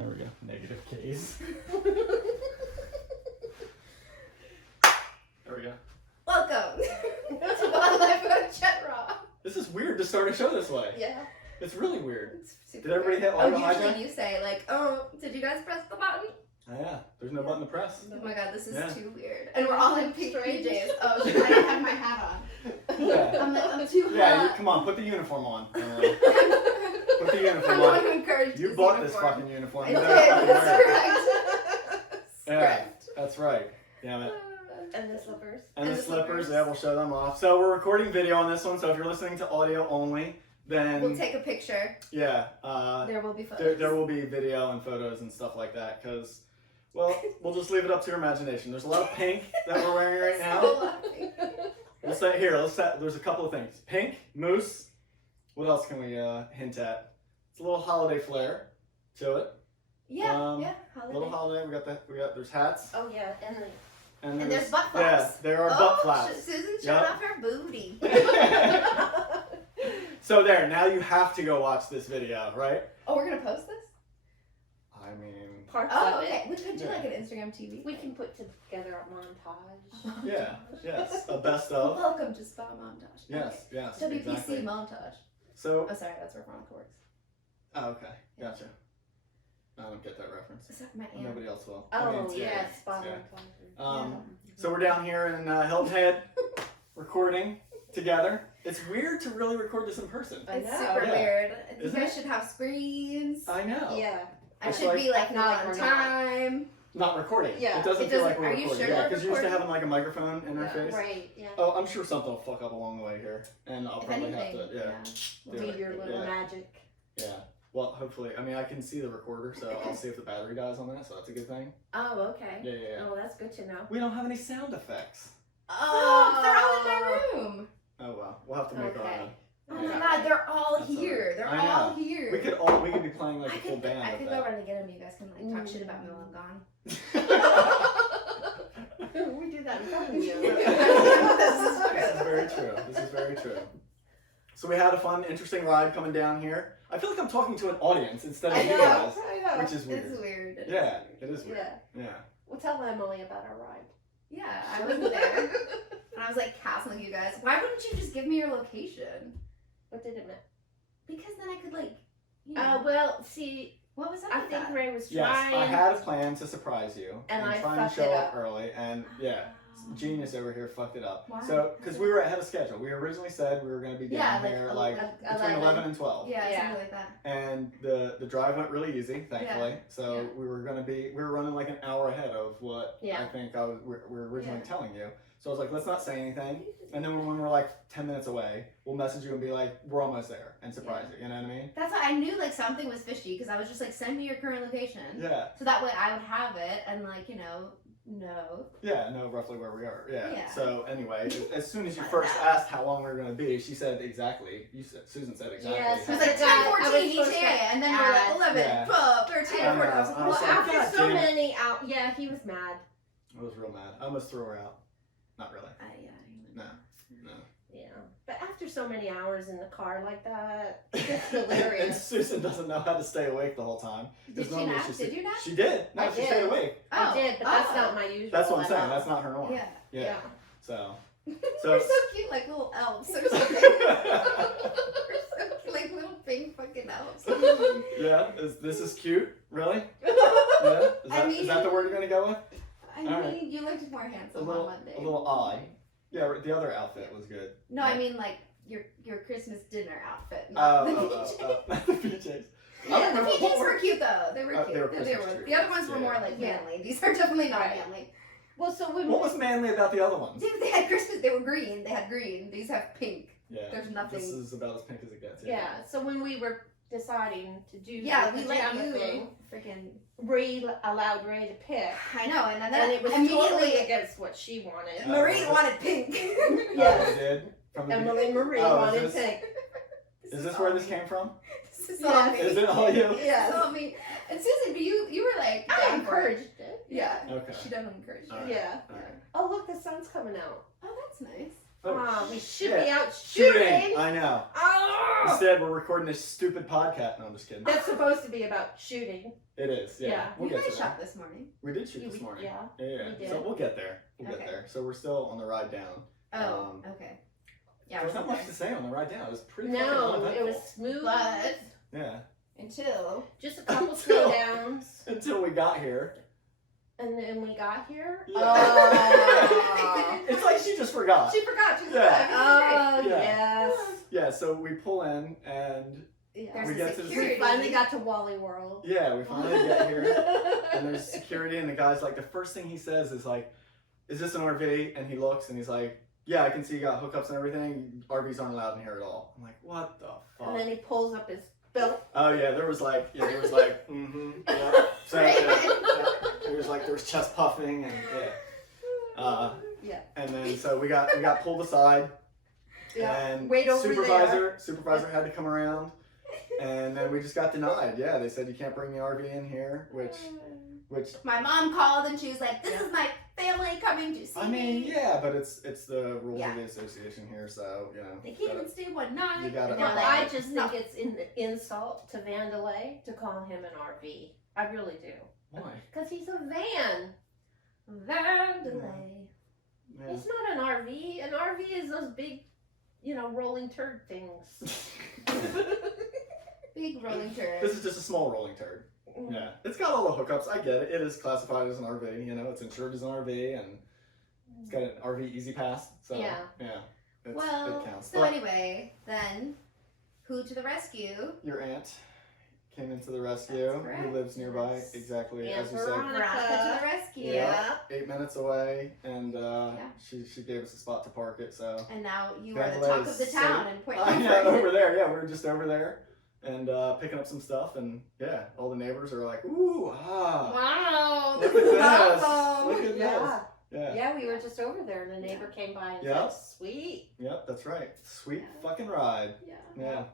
There we go. Negative case. There we go. Welcome to Wild Life with Chet Raw. This is weird to start a show this way. Yeah. It's really weird. It's super Did everybody hit auto hijack? Usually you say like, oh, did you guys press the button? Oh, yeah. There's no button to press. Oh my god, this is Yeah. too weird. And we're all in pink PJs. Oh, I don't have my hat on. Yeah. I'm too hot. Yeah, come on, put the uniform on. Put the I'm uniform going on. to encourage You this bought this uniform. fucking uniform. I You did, better fucking that's wear it. correct. Yeah, that's right. Damn it. And the slippers. And the slippers, yeah, we'll show them off. So we're recording video on this one, so if you're listening to audio only, then... We'll take a picture. Yeah. There will be photos. There will be video and photos and stuff like that, because, well, we'll just leave it up to your imagination. There's a lot of pink that we're wearing right now. We'll say, here, there's a couple of things. Pink, moose. What else can we hint at? It's a little holiday flair to it. Yeah, Holiday. holiday. Little holiday. There's hats. Oh yeah, And there's butt Yeah, flaps. there are butt flaps. Susan showed off her booty. So there, now you have to go watch this video, right? Oh, we're gonna post this? I mean, parts Oh, of okay. it. We could do Yeah. like an Instagram TV. We can put together a montage. yeah, yes, a best of. Welcome to Spa Montage. Yes, yes, WPC exactly. Montage. So, Oh, sorry, that's where Veronica works. oh, okay, gotcha. I don't get that reference. Is that my aunt? Nobody else will. Oh I mean, it's- yes, spot yeah. on. So we're down here in Hilton Head, recording together. It's weird to really record this in person. I It's know. super Yeah. weird. You Isn't guys it? should have screens. I know. Yeah. I It's should like- be like I feel like on we're not. time. Not recording. Yeah. It doesn't It feel like doesn't- we're are you recording. sure Yeah, we're because you're used to recording? having like a microphone in our Yeah. face. Right. Yeah. Oh, I'm sure something will fuck up along the way here, and I'll If probably anything, have to. Yeah. Will do be it. your little Yeah. magic. Yeah. Well, hopefully. I mean, I can see the recorder, so I'll see if the battery dies on that, so that's a good thing. Oh, okay. Yeah, yeah, yeah. Oh, that's good to know. We don't have any sound effects. Oh, they're all in my room. Oh well, we'll have to make our Okay. own. Oh my Yeah. god, they're all That's here. They're I all know. here. We could be playing like a full band I of could that. go run and get them. You guys can like talk shit about me while I'm gone. We do that in front of you. This is very true. This is very true. So we had a fun, interesting ride coming down here. I feel like I'm talking to an audience instead of I you know. guys, I know. which is weird. It's weird. It is Yeah, weird. it is weird. Yeah. Yeah. We'll tell Emily about our ride. Yeah, I wasn't there. And I was like hassling you guys. Why wouldn't you just give me your location? What did it mean? Because then I could like, you know. Well, see, What was up I with think that? Ray was Yes, trying. I had a plan to surprise you And I trying to fucked show it up up. early, and yeah, genius over here fucked it up. Why? So, because we were ahead of schedule, we originally said we were going to be down like, here like between 11 and 12. Yeah, Yeah. something like that. And the drive went really easy, thankfully. So Yeah. we were running like an hour ahead of what Yeah. I think we were originally Yeah. telling you. So I was like, let's not say anything. And then when we're like 10 minutes away, we'll message you and be like, we're almost there, and surprise you. You know what I mean? That's why I knew like something was fishy because I was just like, send me your current location. Yeah. So that way I would have it and like, know. Yeah, know roughly where we are. Yeah. Yeah. So anyway, as soon as you Like first that. asked how long we were going to be, she said exactly. Susan said exactly. Yeah, It so was like I 10, was 14 supposed ETA, to and then we're like add- 11, Yeah. 12, 13, I 14. I was like, know. I well, was like, after God So damn it. many out. Yeah, he was mad. I was real mad. I almost threw her out. Not really. No. No. Yeah. But after so many hours in the car like that, it's And delirious. Susan doesn't know how to stay awake the whole time. 'Cause Did she normally nap? she Did you nap? She did. No, I she did. stayed awake. I did, but that's Oh. not my usual. That's what I'm at saying. all. That's not her norm. Yeah. Yeah. So. We're so cute, like little elves or something. We're so cute, like little pink fucking elves. Yeah. This is cute. Really? Yeah. Is that the word you're gonna go with? I All mean, right. you looked more A handsome little, on Monday. a little odd. Yeah. The other outfit was good. No, I mean like your Christmas dinner outfit, not the PJs. The PJs. Yeah, the PJs were cute though. They were cute. they were The Christmas other trees. ones were more like Yeah. manly. These are definitely not Right. manly. Well, so when What was manly about the other ones? Dude, they had Christmas. They were green. They had green. These have pink. Yeah. There's nothing. This is about as pink as it gets. yeah, so when we were deciding to do Yeah, the we let pajama you thing, freaking. Ray allowed Ray to pick, I know, and then and it was immediately totally against what she wanted. Marie wanted pink. Yes. Oh, it did? From the Emily Marie Oh, is wanted this- pink. Is this where this came from? This is Yeah. all me. Is it all you? Yes. All me. And Susan, but you were like I down for it. encouraged it. Yeah. Okay. She definitely encouraged All it. right. Yeah. All right. Oh, look, the sun's coming out. Oh, that's nice. Oh, we should shit. be out shooting. I know. Oh! Instead, we're recording this stupid podcast. No, I'm just kidding. That's supposed to be about shooting. It is, yeah. Yeah. We'll You get guys to that. shot this morning. We did shoot this morning. Yeah. Yeah. we So did. we'll get there. We'll Okay. get there. So we're still on the ride down. Oh, okay. Yeah, There's we're not much to say on the ride down. It was pretty No, fucking it was uneventful. smooth. But Yeah. until Just a couple slowdowns. Until we got here. And then we got here. Yeah. Oh. It's like she just forgot. she forgot. She's Yeah. back. Oh, Yeah. yes. Yeah, so we pull in and Yeah. There's We a get to the- security. We finally got to Wally World. yeah, we finally get here. And there's security, and the guy's like, the first thing he says is like, "Is this an RV?" And he looks, and he's like, "Yeah, I can see you got hookups and everything. RVs aren't allowed in here at all." I'm like, "What the fuck?" And then he pulls up his belt. Oh yeah, there was like, mm-hmm, yeah. So there was chest puffing, and yeah. Yeah. And then so we got pulled aside, Yeah. and Wait over supervisor had to come around, and then we just got denied. Yeah, they said you can't bring the RV in here, which My mom called and she was like, "This is my family coming to see I mean, me." yeah, but it's the rules Yeah. of the association here, so you know. They can't even stay one night. You gotta- And No, they're I like, just "No." think it's an insult to Vandalay to call him an RV. I really do. Why? Because he's a van. Vandalay. Yeah. It's not an RV. An RV is those big, rolling turd things. Big rolling turd. This is just a small rolling turd. Yeah, it's got all the hookups. I get it. It is classified as an RV. You know, it's insured as an RV, and it's got an RV Easy Pass. So Yeah. it Well, counts. so But anyway, then who to the rescue? your aunt came into the rescue. That's correct. Who lives nearby, Yes. exactly Aunt as you said. Veronica. Veronica to the rescue. Yeah. 8 minutes away, and Yeah. she gave us a spot to park it. So And now you are the Vandalay talk is of the so- town in Point I know, Comfort. over there. Yeah, we were just over there. And picking up some stuff, and yeah, all the neighbors are like, "Ooh, ah, Wow. look at this is this! awesome. Look at Yeah. this!" Yeah, Yeah, we were just over there and the neighbor came by and Yeah. said, "Sweet." yep, that's right. Sweet Yeah. fucking ride. Yeah. Yeah,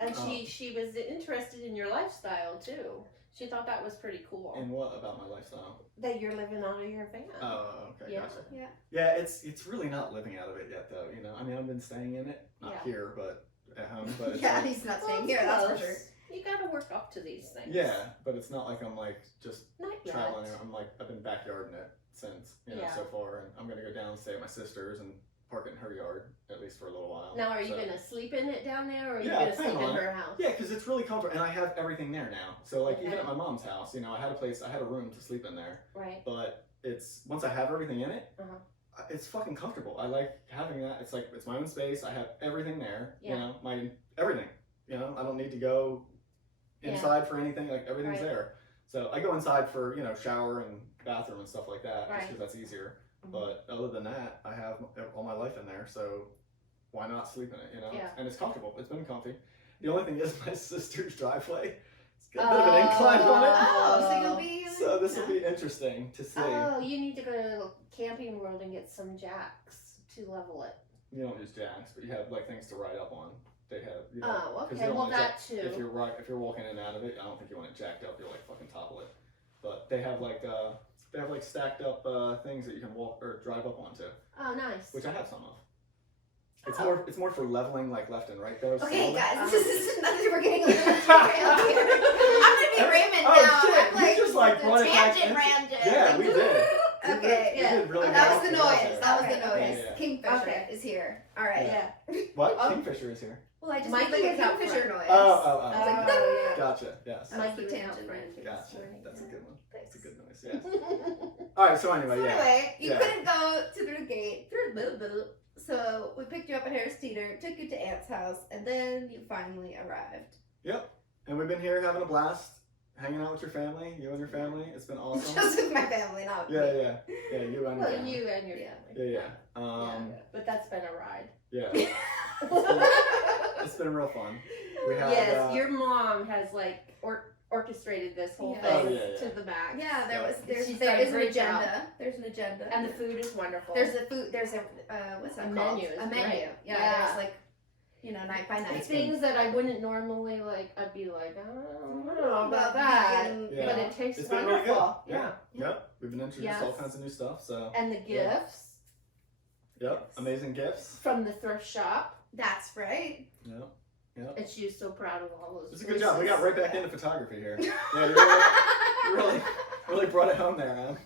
And Oh. she was interested in your lifestyle too. She thought that was pretty cool. and what about my lifestyle? That you're living out of your van. Oh, okay, Yeah. gotcha. Yeah. Yeah, it's really not living out of it yet, though. You know, I mean, I've been staying in it, not Yeah. here, but at home. But it's Yeah, like, he's not Well, staying it's here, that's for close. sure. You gotta work up to these things. yeah, but it's not like I'm like just Not yet. traveling. I'm like I've been backyarding it since Yeah. so far, and I'm gonna go down and stay at my sister's and park it in her yard at least for a little while. Now, are you So- gonna sleep in it down there, or are you Yeah, gonna plan sleep in on it. her house? Yeah, because it's really comfortable, and I have everything there now. So like even Okay. at my mom's house, I had a room to sleep in there. Right. But it's once I have everything in it, Uh-huh. it's fucking comfortable. I like having that. It's like it's my own space. I have everything there. Yeah. My everything. I don't need to go inside for anything. Like everything's Right. there. So I go inside for shower and bathroom and stuff like that, just Right. because that's easier. Mhm. But other than that, I have all my life in there. So why not sleep in it? Yeah. And it's comfortable. It's been comfy. The only thing is my sister's driveway. It's got a bit of an incline on it. Oh, so you'll be. So this will be interesting to see. Oh, you need to go to Camping World and get some jacks to level it. You don't use jacks, but you have like things to ride up on. They have. Oh, 'cause you okay. don't Well, wanna that jack- too. If you're walking in and out of it, I don't think you want it jacked up. You'll like fucking topple it. But they have like stacked up things that you can walk or drive up onto, Oh, nice. which I have some of. Oh. It's more for leveling like left and right though. Okay, so- guys, this is nothing. We're getting a little too derailed here. I'm gonna be Raymond Oh, now. shit, I'm you like, just, like, the brought it back tangent into- random. Yeah, we did. Okay, We yeah. did really That well was the for noise. That was the Okay. noise. Yeah, yeah. Kingfisher Okay. is here. All right. Yeah. What? Oh. Kingfisher is here. Well, I just Mikey made like was a out kingfisher front. noise. Oh. I was like, Oh, yeah. Gotcha. Yes. That was Mikey the was tangent out front. random. Gotcha. Right. That's a good one. Thanks. That's a good noise. Yeah. All right. So anyway, So yeah. anyway, you Yeah. couldn't go to the gate. So we picked you up at Harris Teeter, took you to Aunt's house, and then you finally arrived. Yep. And we've been here having a blast, hanging out with your family, you and your family. It's been awesome. Just with my family, not with Yeah, me. yeah, yeah. You and your Well, family. you and your Yeah. family. Yeah. But that's been a ride. Yeah. It's been real fun. We had. Yes, your mom has like orchestrated this whole Yeah. thing Oh, yeah, yeah. to the max. Yeah, She's there done a is an great agenda. job. There's an agenda. And the food is wonderful. There's a food. There's a what's that A called? menu is A menu. great. Yeah, Yeah. There's like, night by night. It's things that I wouldn't normally like. I'd be like, I don't know About about that, vegan, Yeah. but it tastes It's been really wonderful. good. Yeah. Yep. We've been introduced to all Yes. kinds of new stuff. So. And the Yeah. gifts. Yep. Amazing gifts. From the thrift shop. That's right. Yep. And she was so proud of all those. It's a good job. We got right back into photography here. Yeah, you really brought it home there, man.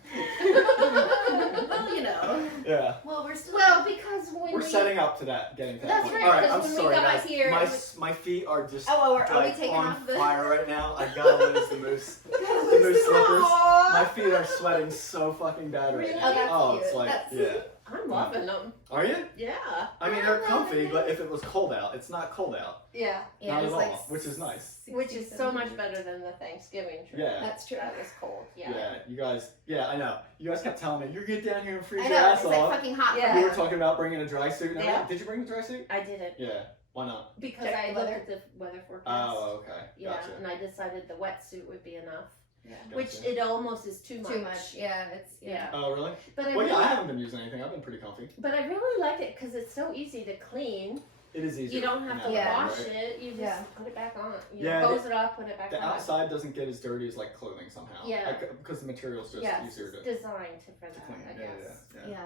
Well, you know. Yeah. Well, we're still. Well, because when We're setting up to that, getting to that That's point. right, All right, I'm because when sorry, we got guys. here, My feet are just are we like taking on off the? fire right now. I gotta lose the moose. The moose slippers. My feet are sweating so fucking bad right Really? now. Oh, that's Oh, cute. it's like, That's- yeah. I'm loving them. Are you? Yeah. I mean, they're comfy, but if it was cold out, it's not cold out. Yeah. Yeah, Not it at was all, like which is nice. 60, Which is so 70. much better than the Thanksgiving trip. Yeah. That's true. That was cold. Yeah. Yeah, you guys, yeah, I know. You guys kept telling me, you're get down here and freeze I your know. ass It's like off. fucking hot. Yeah. You were talking about bringing a dry suit and everything. Yeah. Did you bring the dry suit? I did it Yeah. Why not? because Check I the looked weather. at the weather forecast. Oh, okay. Yeah, Gotcha. and I decided the wetsuit would be enough. Yeah. Which Gotcha. it almost is too much. Too much. Yeah. It's Yeah. Oh, really? But I Well, really, yeah, I haven't been using anything. I've been pretty comfy. but I really like it because it's so easy to clean. It is easier. You don't have to Yeah. wash it. You just Yeah. put it back on. You Yeah, hose it off, put it back The on. outside doesn't get as dirty as like clothing somehow. Yeah. Because the material's just Yeah, easier it's to designed for that, clean. I Yeah, guess. yeah.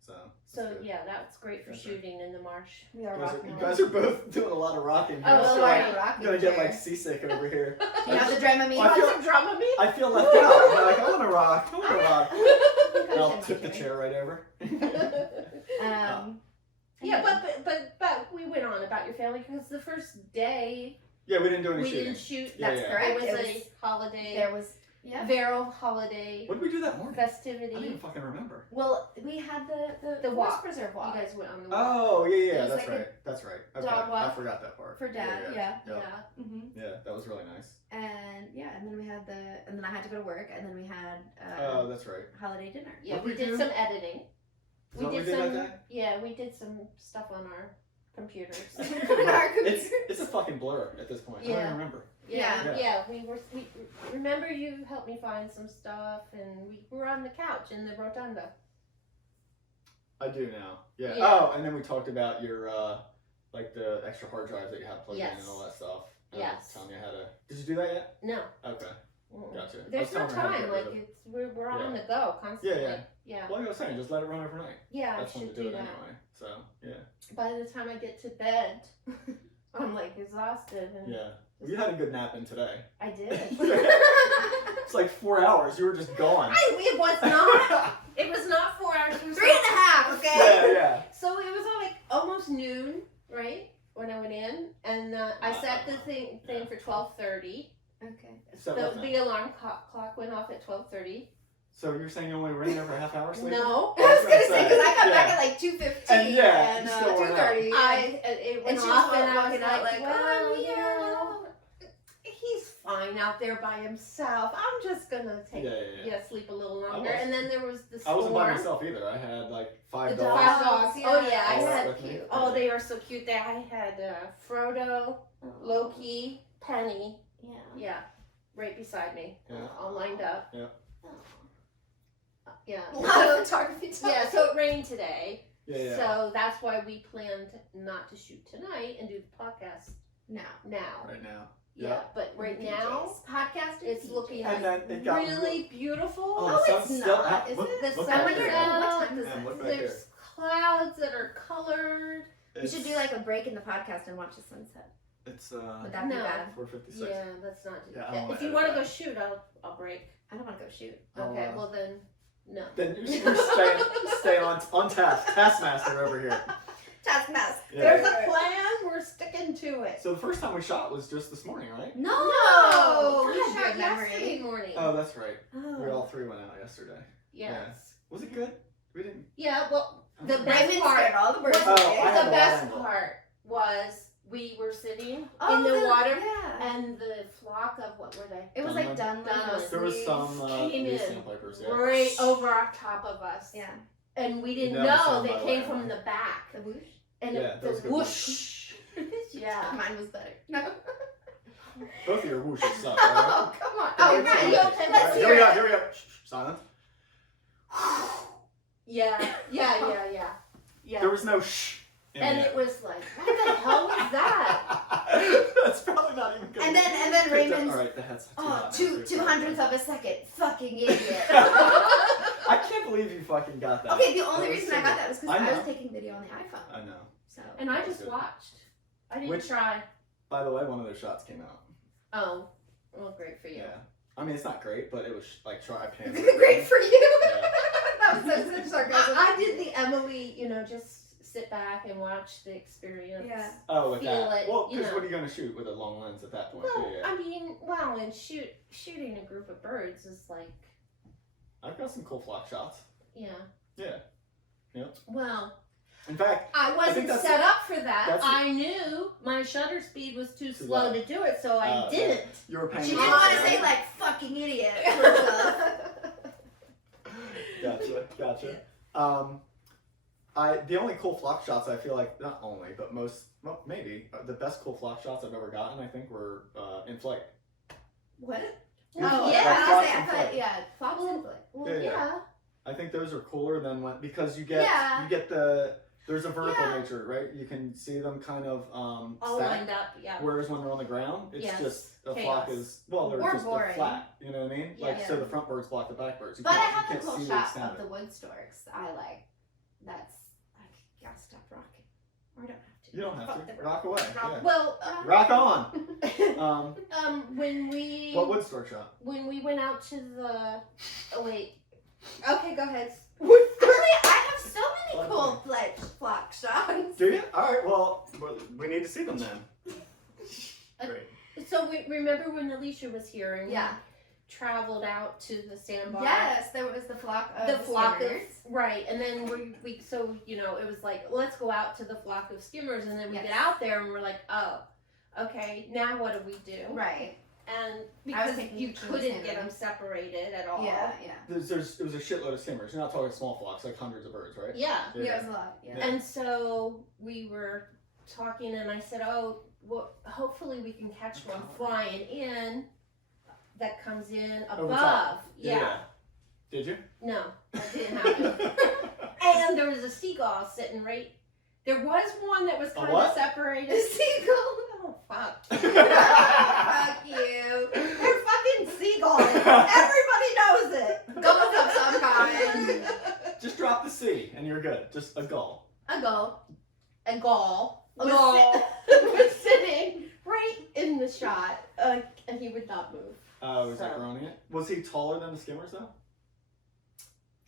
So. So that's good. yeah, that's great for Gotcha. shooting in the marsh. We are You guys, rocking. you guys are both doing a lot of rocking here. Oh, so sorry. I'm gonna get like seasick over here. You have the Dramamine. I feel- some Dramamine? I feel left out. I'm like, I wanna rock. I wanna rock. And I'll Cushion tip the might chair right over. Yeah, but we went on about your family because the first day Yeah, we didn't do any we shooting. didn't shoot. Yeah, That's yeah. correct. It was It a holiday, There was. Yeah. Vero holiday What did we do that morning? I don't festivity. even fucking remember. Well, we had the The walk. Forest Preserve You walk guys went on the walk. Oh, yeah, It was that's like a right. That's right. Okay. dog I walk forgot that part. for Dad. Yeah. Yeah. Yeah. Mm-hmm. Yeah, that was really nice. And yeah, and then we had and then I had to go to work, and then we had Oh, that's right. holiday dinner. Yeah, What'd we we did do? some editing. Is that what we did that day? Yeah, we did some stuff on our computers. It's a fucking blur at this point. I don't Yeah. even remember. Yeah. Yeah. We remember you helped me find some stuff, and we were on the couch in the rotunda. I do now. Yeah. Yeah. Oh, and then we talked about your like the extra hard drives that you have plugged in Yes. and all that stuff. And I was Yes. telling you how to. Did you do that yet? No. Okay. Mm-mm. Gotcha. I There's was no telling her how to time. get rid Like of- we're on Yeah. the go constantly. Yeah. Yeah. Well, like I was saying, just let it run overnight. Yeah, That's I when should to do do it that. anyway. So yeah. By the time I get to bed, I'm like exhausted, and Yeah. Well, you had a good nap in today. I did. It's like 4 hours. You were just gone. It was not. It was not 4 hours. It was 3.5. Okay. Yeah. So it was like almost noon, right, when I went in, and I set the thing for 12:30. Okay. So, what time? The alarm clock went off at 12:30. So you're saying you only were in there for a half hour sleeping? No, I was gonna say because I got Yeah. back at like 2:15 And yeah, and you still weren't 2:30. it went And she off, was and I was walking out like, like, well, "Oh, you know, he's fine out there by himself. I'm just gonna take Yeah. sleep a little I longer. was. And then there was the I storm. wasn't by myself either. I had like 5 The dogs. five dogs. Oh yeah, I All had. with me. Oh, they were so cute. There, I had Frodo, Loki, Penny. Yeah. Yeah, right beside me, Yeah. all lined up. Yeah. Yeah. A lot of photography time. Yeah, so it rained today. Yeah. So that's why we planned not to shoot tonight and do the podcast No. now. Right now. Yeah, Yeah. but right now podcast it's looking And then it got really beautiful. Oh, Oh, the it's sun's still not, out. is Look, it? The look sun back is there. out. What time is And it? look back there. There's clouds that are colored. We should do like a break in the podcast and watch the sunset. It's Would that be No. bad? 4:56. Yeah, that's not. Yeah, I don't wanna if you edit want to that. go shoot, I'll break. I don't want to go shoot. I'll, Okay, well then, no. Then you're stay on task. Taskmaster over here. Taskmaster. Yeah. There's a plan. We're sticking to it. So the first time we shot was just this morning, right? No. we We shot had yesterday memory. morning. Oh, that's right. Oh. We all 3 went out yesterday. Yes. Was it good? We didn't. Yeah. Well, the Oh. best Raymond part. scared all the birds Oh, away. I had The a best wide angle. part was we were sitting Oh, in the water, Yeah. and the flock of what were they? It was like Dunlin. Dunlin. There was some Came these in sandpipers, yeah. right over our top of us. Yeah. And we didn't You never saw know them they by the came way, from huh? the back. The whoosh. And Yeah, it, that was the a good whoosh. Yeah. Mine was better. No. Both of your whooshes suck, Oh, right? come on. Oh, Oh, right. right. You All okay? right, Let's here hear we go. it. Here we go. Shh, silence. Yeah. Yeah. There was no shh. In And the it was like, what the hell was that? That's probably not even good. And then Raymond's, All right, the head's too oh, hot now. 2/200th of a second. Fucking idiot. I can't believe you fucking got that. Okay, the only That was reason so I got good. that was because I I was know. taking video on the iPhone. I know. So. And I That was just good. watched. I didn't Which- try. By the way, one of those shots came out. Oh, well, great for you. Yeah. I mean, it's not great, but it was like try pan. Great for you. Yeah. That was such sarcasm. I did the Emily, just sit back and watch the experience. Yeah. Oh, with Feel that. it, Well, you because know. what are you going to shoot with a long lens at that point? Well, Yeah. I mean, and shooting a group of birds is like, I've got some cool flock shots. yeah. Yeah. Well, In fact, I wasn't that's- set up for that. that's- I knew my shutter speed was too Too slow low. to do it, so I didn't. you were paying She attention, didn't want to right? say like fucking idiot or stuff. Gotcha. The only cool flock shots I feel like, not only, but most, well, maybe the best cool flock shots I've ever gotten, I think, were in flight. What? In Oh, flight, yeah. like I flocks was in I flight. thought, yeah, flops in flight. Well, Yeah. I think those are cooler than when, because you get Yeah. there's a vertical Yeah. nature, right? You can see them kind of all stacked. lined up, yeah. Whereas when they're on the ground, it's Yes. just a Chaos. flock is they're Or just boring. they're flat. You know what I mean? Like Yeah. so the front birds block the back birds. You But I can't- you have can't the cool see the shot extent of the it. wood storks. I like. That's. I gotta stop rocking. Or I don't have to. You don't have Fuck to the rock away. Yeah. Well, Rock on. when we What wood store shot? when we went out to the okay, go ahead. Actually, I have so many Fun cool thing. flock shots. Do you? All right. Well, we need to see them then. Great. So we remember when Alicia was here and Yeah. we traveled out to the sandbar. Yes, there was the flock of The flock of skimmers. right, and then we so it was like let's go out to the flock of skimmers, and then we Yes. get out there and we're like, oh, okay, now what do we do? Right. And because taking you pictures of the couldn't get skimmers. them separated at all. Yeah. It was a shitload of skimmers. You're not talking small flocks, like hundreds of birds, right? Yeah. Yeah, it was a lot. Yeah. Yeah. And so we were talking, and I said, oh, well, hopefully we can catch one flying in that comes in Over above. top. Yeah. Did you? No, that didn't happen. And there was a seagull sitting right. There was one that was kind of what? separated. The seagull. Oh fuck! Fuck you. They're fucking seagulls. Everybody knows it. Gulls of some kind. Just drop the C and you're good. Just a gull. A gull. A gull A was, gull. was sitting right in the shot, and he would not move. Was that So. groaning it? Was he taller than the skimmers though?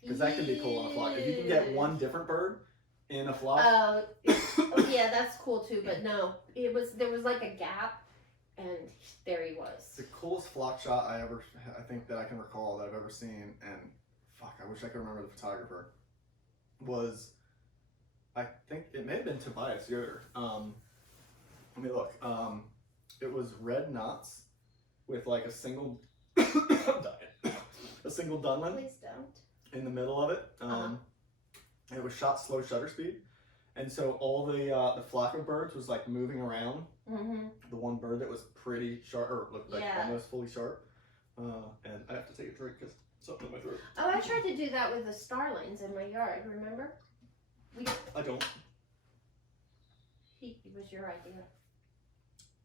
Because that could be cool on a flock. If you can get one different bird in a flock. Oh yeah, that's cool too. But no, there was like a gap, and there he was. The coolest flock shot I think that I can recall that I've ever seen, and fuck, I wish I could remember the photographer, was, I think it may have been Tobias Yoder. Let me look. It was red knots with like a single, a single Dunlin Please don't. in the middle of it. It was shot slow shutter speed. And so all the flock of birds was like moving around. Mm-hmm. The one bird that was pretty sharp, or looked like Yeah. almost fully sharp. And I have to take a drink because something in my throat. Oh, I tried to do that with the starlings in my yard. Remember? I don't. It was your idea.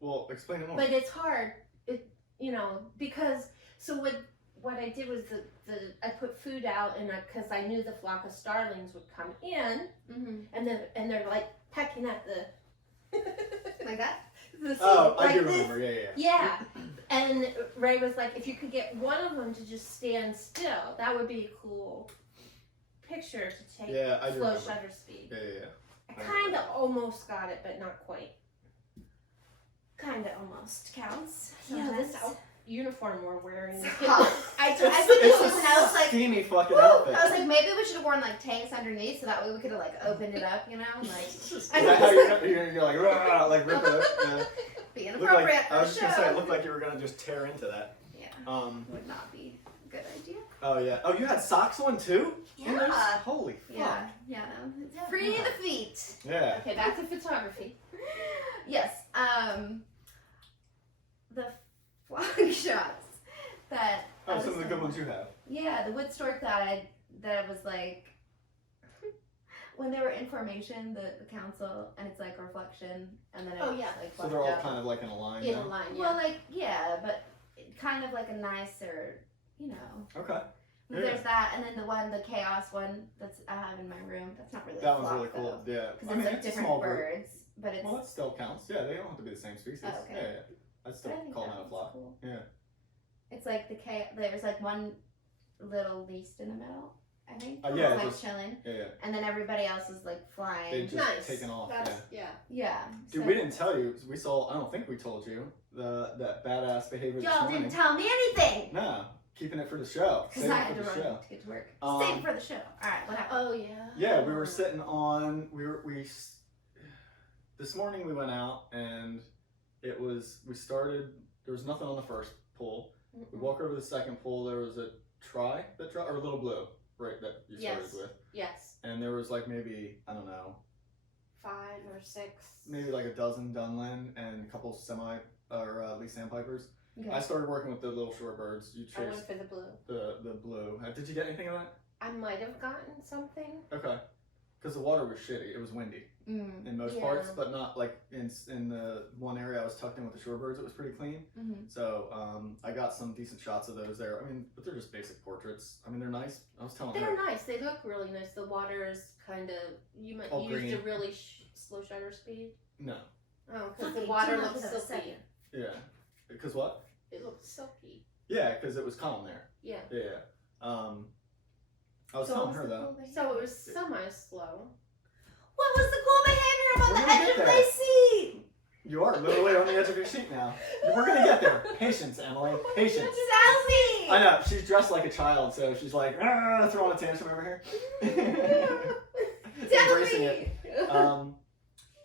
Well, explain it more. But it's hard, because so what I did was I put food out, and because I knew the flock of starlings would come in, Mm-hmm. and they're like pecking at the Like that? the seed, Oh, I like do this. remember. Yeah. Yeah, and Ray was like, if you could get one of them to just stand still, that would be a cool picture to take Yeah, I do slow remember. shutter speed. Yeah. I kind of almost got it, but not quite. Kind of almost counts. Yeah, this sometimes. uniform we're wearing. is Hot. I It's, think it was, it's and I was a like, steamy fucking woo! outfit. I was like, maybe we should have worn like tanks underneath, so that way we could have like opened it up, you know, like Is I that was how you're like, rah, like rip it up? Yeah. be Looked inappropriate like, for I a was just gonna say, show. it looked like you were gonna just tear into that. Yeah, Would not be a good idea. Oh yeah. Oh, you had socks on too? In those? Yeah. Holy fuck. Yeah, no. Free the feet. Yeah. Okay, back to photography. Yes. The flock shots that. I Oh, was some of the good talking ones you have. Yeah, the wood stork that was like when they were in formation, the council, and it's like a reflection, and then it's Oh, yeah. like So they're all kind of like in a line In now. a line, yeah. well, like yeah, but kind of like a nicer, you know. Okay. But there's that, and then the chaos one that's I have in my room. That's not really. That one's really cool. Yeah. Because it's like it's a different small group. birds, but it's. Well, that still counts. Yeah, they don't have to be the same species. Oh, okay. Yeah. I'd still I think call that that a one's flock. cool. Yeah. It's like there's like one little least in the middle, I think. Yeah, it's like just- chilling, Yeah. and then everybody else is like flying. They just Nice. taken off. That's, Yeah. yeah. Dude, so- we didn't tell you. We saw. I don't think we told you that badass behavior this Y'all morning. didn't tell me anything. No, keeping it for the show. Because Saving I it had for to the run show. to get to work. Um, Save it for the show. All right, what happened? Oh yeah. Yeah, we were sitting on. This morning we went out and we started. There was nothing on the first pool. We walk over to the second pool. There was a or a little blue, right? That you started Yes. with. Yes. And there was like maybe, I don't know, 5 or 6. maybe like a dozen Dunlin and a couple Lee Sandpipers. Okay. I started working with the little shorebirds. You I went chased for the blue. the blue. Did you get anything of that? I might have gotten something. Okay. Because the water was shitty. It was windy in most Yeah. parts, but not like in the one area I was tucked in with the shorebirds. It was pretty clean. Mm-hmm. So I got some decent shots of those there. I mean, but they're just basic portraits. I mean, they're nice. I was telling They're her. nice. They look really nice. The water is kind of. You might All use green. a really slow shutter speed. No. Oh, because Okay, the water too much looks of a silky. second. Yeah. Because what? It looks silky. Yeah, because it was calm there. Yeah. Yeah. I was So telling what's her the that. cool behavior? So it was semi-slow. What was the cool behavior? I'm on We're the gonna edge get of there. my seat. You are literally on the edge of your seat now. We're gonna get there. Patience, Emily. Patience. Sassy. I know. She's dressed like a child, so she's like throwing a tantrum over here. Embracing it.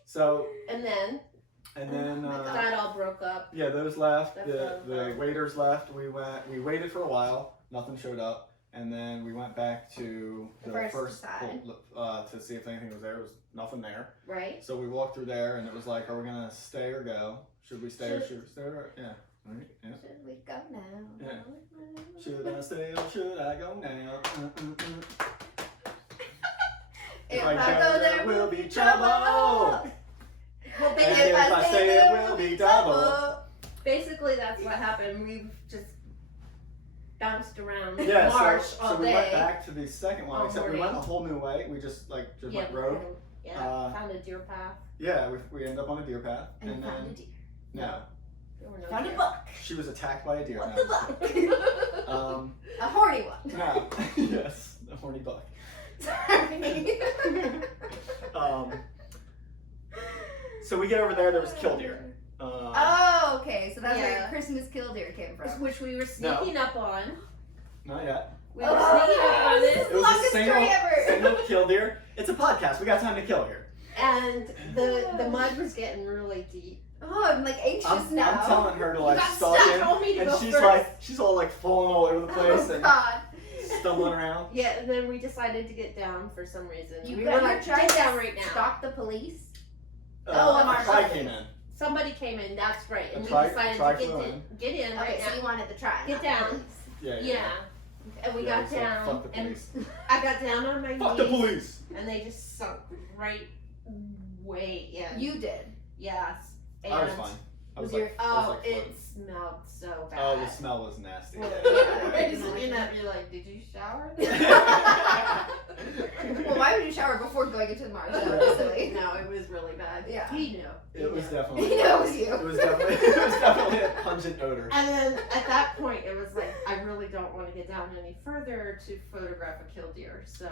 So And then and then that all broke up. yeah, those left. That's The over. waiters left. We waited for a while. Nothing showed up. And then we went back to the The first first side. pool, to see if anything was there. There was nothing there. Right? So we walked through there, and it was like, are we gonna stay or go? Should we stay or should we stay? Yeah. Right. Yeah. Should we go now? Yeah. Should I stay or should I go now? If I go, there will be trouble. Well, And basically, if I stay, it will be double. Basically, that's what happened. We just bounced around Yeah, marsh so all we day. went back to the second one, All except we morning. went a whole new way. We just yeah, went we road. found a deer path. Yeah, we ended up on a deer path, And and found a then deer. no, There were no Found a deer. buck. she was attacked by a deer. What No, the I'm buck? just kidding. A horny one. No, yes, a horny buck. Sorry. So we get over there. There was killdeer. Oh, okay. So that's where Yeah. your Christmas killdeer came from. Which we were sneaking up on. Not yet. We were sneaking up on this it. is the It was a longest single- story ever. Single killdeer. It's a podcast. We got time to kill here. And the mud was getting really deep. Oh, I'm like anxious now. I'm telling her to like You got stalk stuck. in, Told me to and go she's first. she's all like falling all over the place Oh and God. stumbling around. Yeah, and then we decided to get down for some reason. You we got- were you're like, trying get to down right now. Stalk the police. Oh, I'm a try sorry. came in. Somebody came in, that's right. And we Try decided flew to in. get in right Okay, so now. you wanted to try. Get not the down. police. Yeah. Yeah. And we got so down, Fuck the and police. I got down on my Fuck the knees, police. and they just sunk right way in. You did. Yes. And I was fine. I was Was your- like, I was oh, like it floating. smelled so bad. Oh, the smell was nasty. Well, Yeah. yeah, you're looking up, you're like, did you shower? Well, why would you shower before going into the marsh? That was silly. No, it was really bad. Yeah. He knew. He It was knew. definitely. You know it was you. It was definitely a pungent odor. And then at that point, it was like, I really don't want to get down any further to photograph a killdeer. So,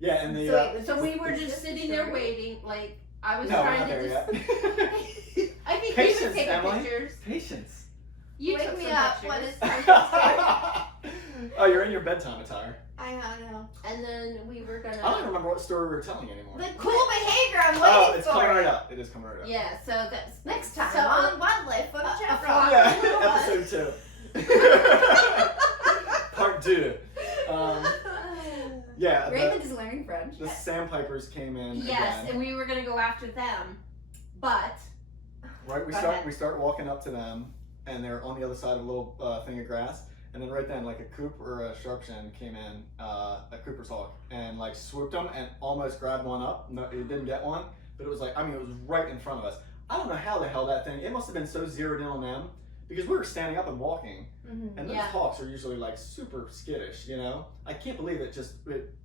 Yeah, and the. So wait, so we were Is just this the sitting there story? waiting. Like I was no, we're trying not to there just. yet. I think Patience, you were taking Emily. pictures. Patience. You Wake took me some up when pictures. it's time to Oh, you're in your bedtime attire. I don't know. And then we were gonna. I don't even remember what story we were telling anymore. The cool behavior. I'm Oh, waiting it's for coming it. right up. It is coming right up. Yeah. So that's Next time So- on Wildlife Photo Chat Rock. Yeah, episode 2. Part 2. Yeah, Raymond is learning French. the sandpipers came in yes, again. and we were gonna go after them, but Right, we Go start ahead. we start walking up to them, and they're on the other side of a little thing of grass. And then right then, like a coop or a sharpshin came in, a Cooper's hawk, and like swooped them and almost grabbed one up. No, it didn't get one, but it was like, I mean, it was right in front of us. I don't know how the hell that thing. It must have been so zeroed in on them because we were standing up and walking, Mm-hmm. and those hawks are usually like super skittish, you know. I can't believe it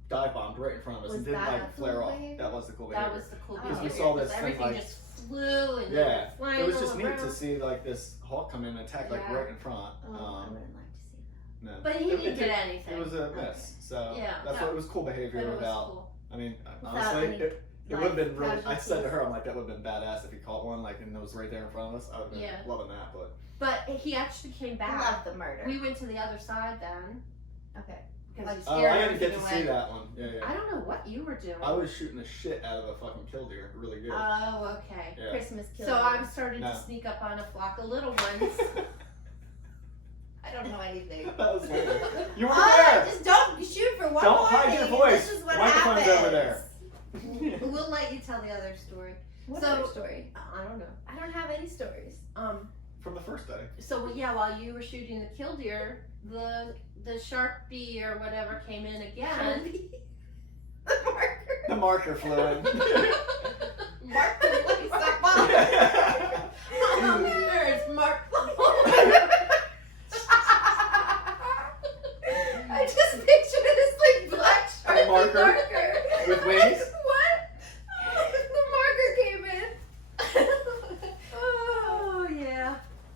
dive bombed right in front of us and didn't that like a flare cool off. behavior? That was the cool behavior. That was the cool Because behavior. we saw this thing, everything like- just flew and Yeah. they were flying It was all just neat around. to see like this hawk come in and attack like Yeah. right in front. Oh, I wouldn't like to see No. But he It- didn't it get anything. It was a miss. So Yeah. that's No. what it was cool But behavior it was about. cool. I mean, Without honestly, any, it would have been really. I said to casualties. her, I'm like, that would have been badass if he caught one, like, and it was right there in front of us. I would have been Yeah. loving that, but But he actually came that. I back. love the murder. We went to the other side then. Okay. Because Like, he oh, scared I didn't get to everything see away. that one. Yeah. I don't know what you were doing. I was shooting the shit out of a fucking killdeer, really good. Oh, okay. Yeah. Christmas kill. So I'm starting No. to sneak up on a flock of little ones. I don't know anything. That was weird. You were Oh, there. just don't shoot for one Don't morning. hide your voice. This is what Microphone's happens. over there. We'll let you tell the other story. What So- other story? I don't know. I don't have any stories. From the first day. So yeah, while you were shooting the killdeer, the Sharpie or whatever came in again. The marker. The marker flew in. Mark the place up. There's Mark. I just pictured this like black Sharpie marker? With wings? What? The marker came in. Oh yeah,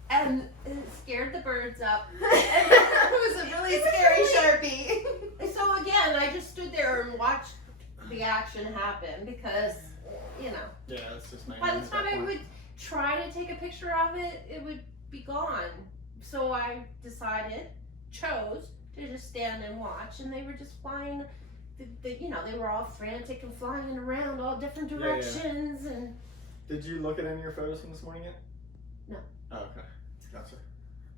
and it scared the birds up. It was a really scary Sharpie. So again, I just stood there and watched the action happen because, you know, Yeah, that's just my by name the at time that I point. would try to take a picture of it, it would be gone. So I chose to just stand and watch, and they were just flying. You know, they were all frantic and flying around all different Yeah, yeah. directions, and Did you look at any of your photos from this morning yet? No. Oh, okay. Gotcha.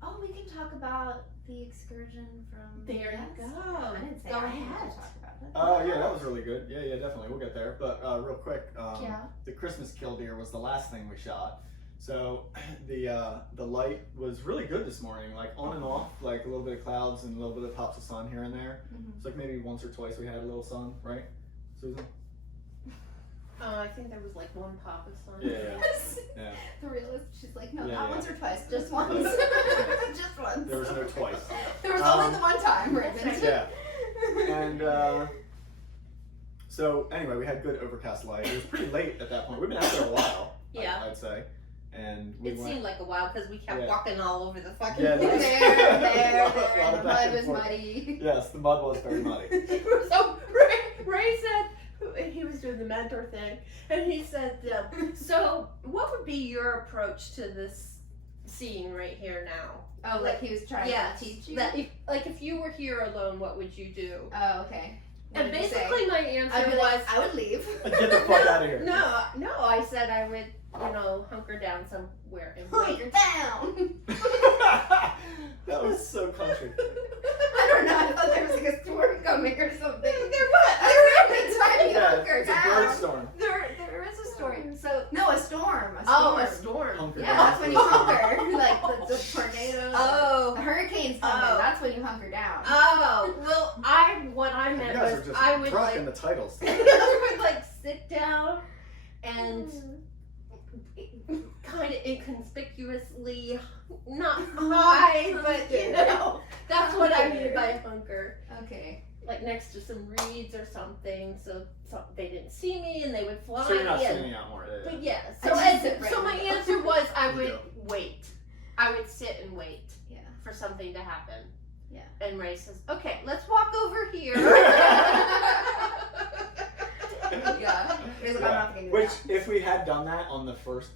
Oh, we can talk about the excursion from. there you Yes. go. I didn't say Go I wanted ahead. to talk about it. Oh, yeah, that was really good. Yeah, definitely. We'll get there. But real quick, Yeah. the Christmas killdeer was the last thing we shot. So the light was really good this morning, like on and off, like a little bit of clouds and a little bit of pops of sun here and there. Mhm. It's like maybe once or twice we had a little sun, right, Susan? I think there was like one pop of sun. Yeah. Yeah. The realist, she's like, no, Yeah, not yeah. once or twice, just once. Yeah. Just once. There was no twice. There was only the one time, Raven. Yeah. And so anyway, we had good overcast light. It was pretty late at that point. We've been out there a while. Yeah. I'd say. And we It went. seemed like a while because we kept Yeah. walking all over the fucking Yeah, place. there, A lot the of back mud and was forth. muddy. Yes, the mud was very muddy. So Ray said, he was doing the mentor thing, and he said, so what would be your approach to this scene right here now? Oh, like he was trying Yes, to teach you? that if you were here alone, what would you do? Oh, okay. What And did you say? basically my I'd answer be was, like, I would leave. Get the fuck out of here. no, I said I would, hunker down somewhere and wait. Hunker down. That was so country. I don't know. I thought there was like a storm coming or something. There was. Every time you Yeah, hunker it's a bird down. storm. There is a story. So No, a storm. A storm. oh, a storm. Hunker Yeah, down that's for when a you storm. hunker. Like the tornadoes. Oh. The hurricanes coming. Oh. That's when you hunker down. Oh, well, what I You meant guys are was just I would dropping like, the titles. I would like sit down and kind of inconspicuously, not high, but that's what I mean by hunker. Okay. Like next to some reeds or something, so they didn't see me and they would fly So you're not in. standing out more. Yeah. But yeah, I so just sit right so my now. answer was I You would don't. wait. I would sit and wait Yeah. for something to happen. Yeah. And Ray says, "Okay, let's walk over here." Yeah. He's like, I'm not gonna do Which, that. if we had done that on the first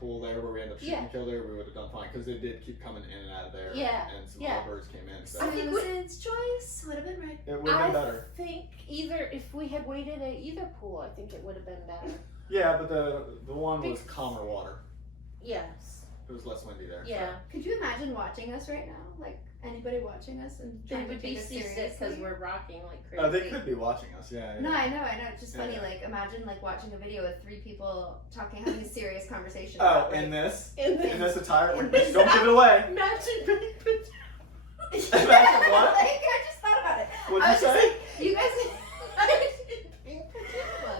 pool there where we ended up shooting Yeah. killdeer, we would have done fine because they did keep coming in and out of there. Yeah, And some yeah. other birds came in, so I think we- Susan's choice would have been right. it would have been better. I think if we had waited at either pool, I think it would have been better. Yeah, but the one was calmer water. Yes. It was less windy there. Yeah. Could you imagine watching us right now? Like anybody watching us and They trying to would be take us seasick seriously? because we're rocking like So. crazy. They could be watching us. Yeah. No, I know. It's just funny. Yeah. Like, imagine like watching a video with 3 people talking, having a serious conversation. Oh, about, in like, this In attire, in like, this- don't give it away. Imagine being put Imagine what? Like, I just thought about it. What'd I you was just say? like, you guys. being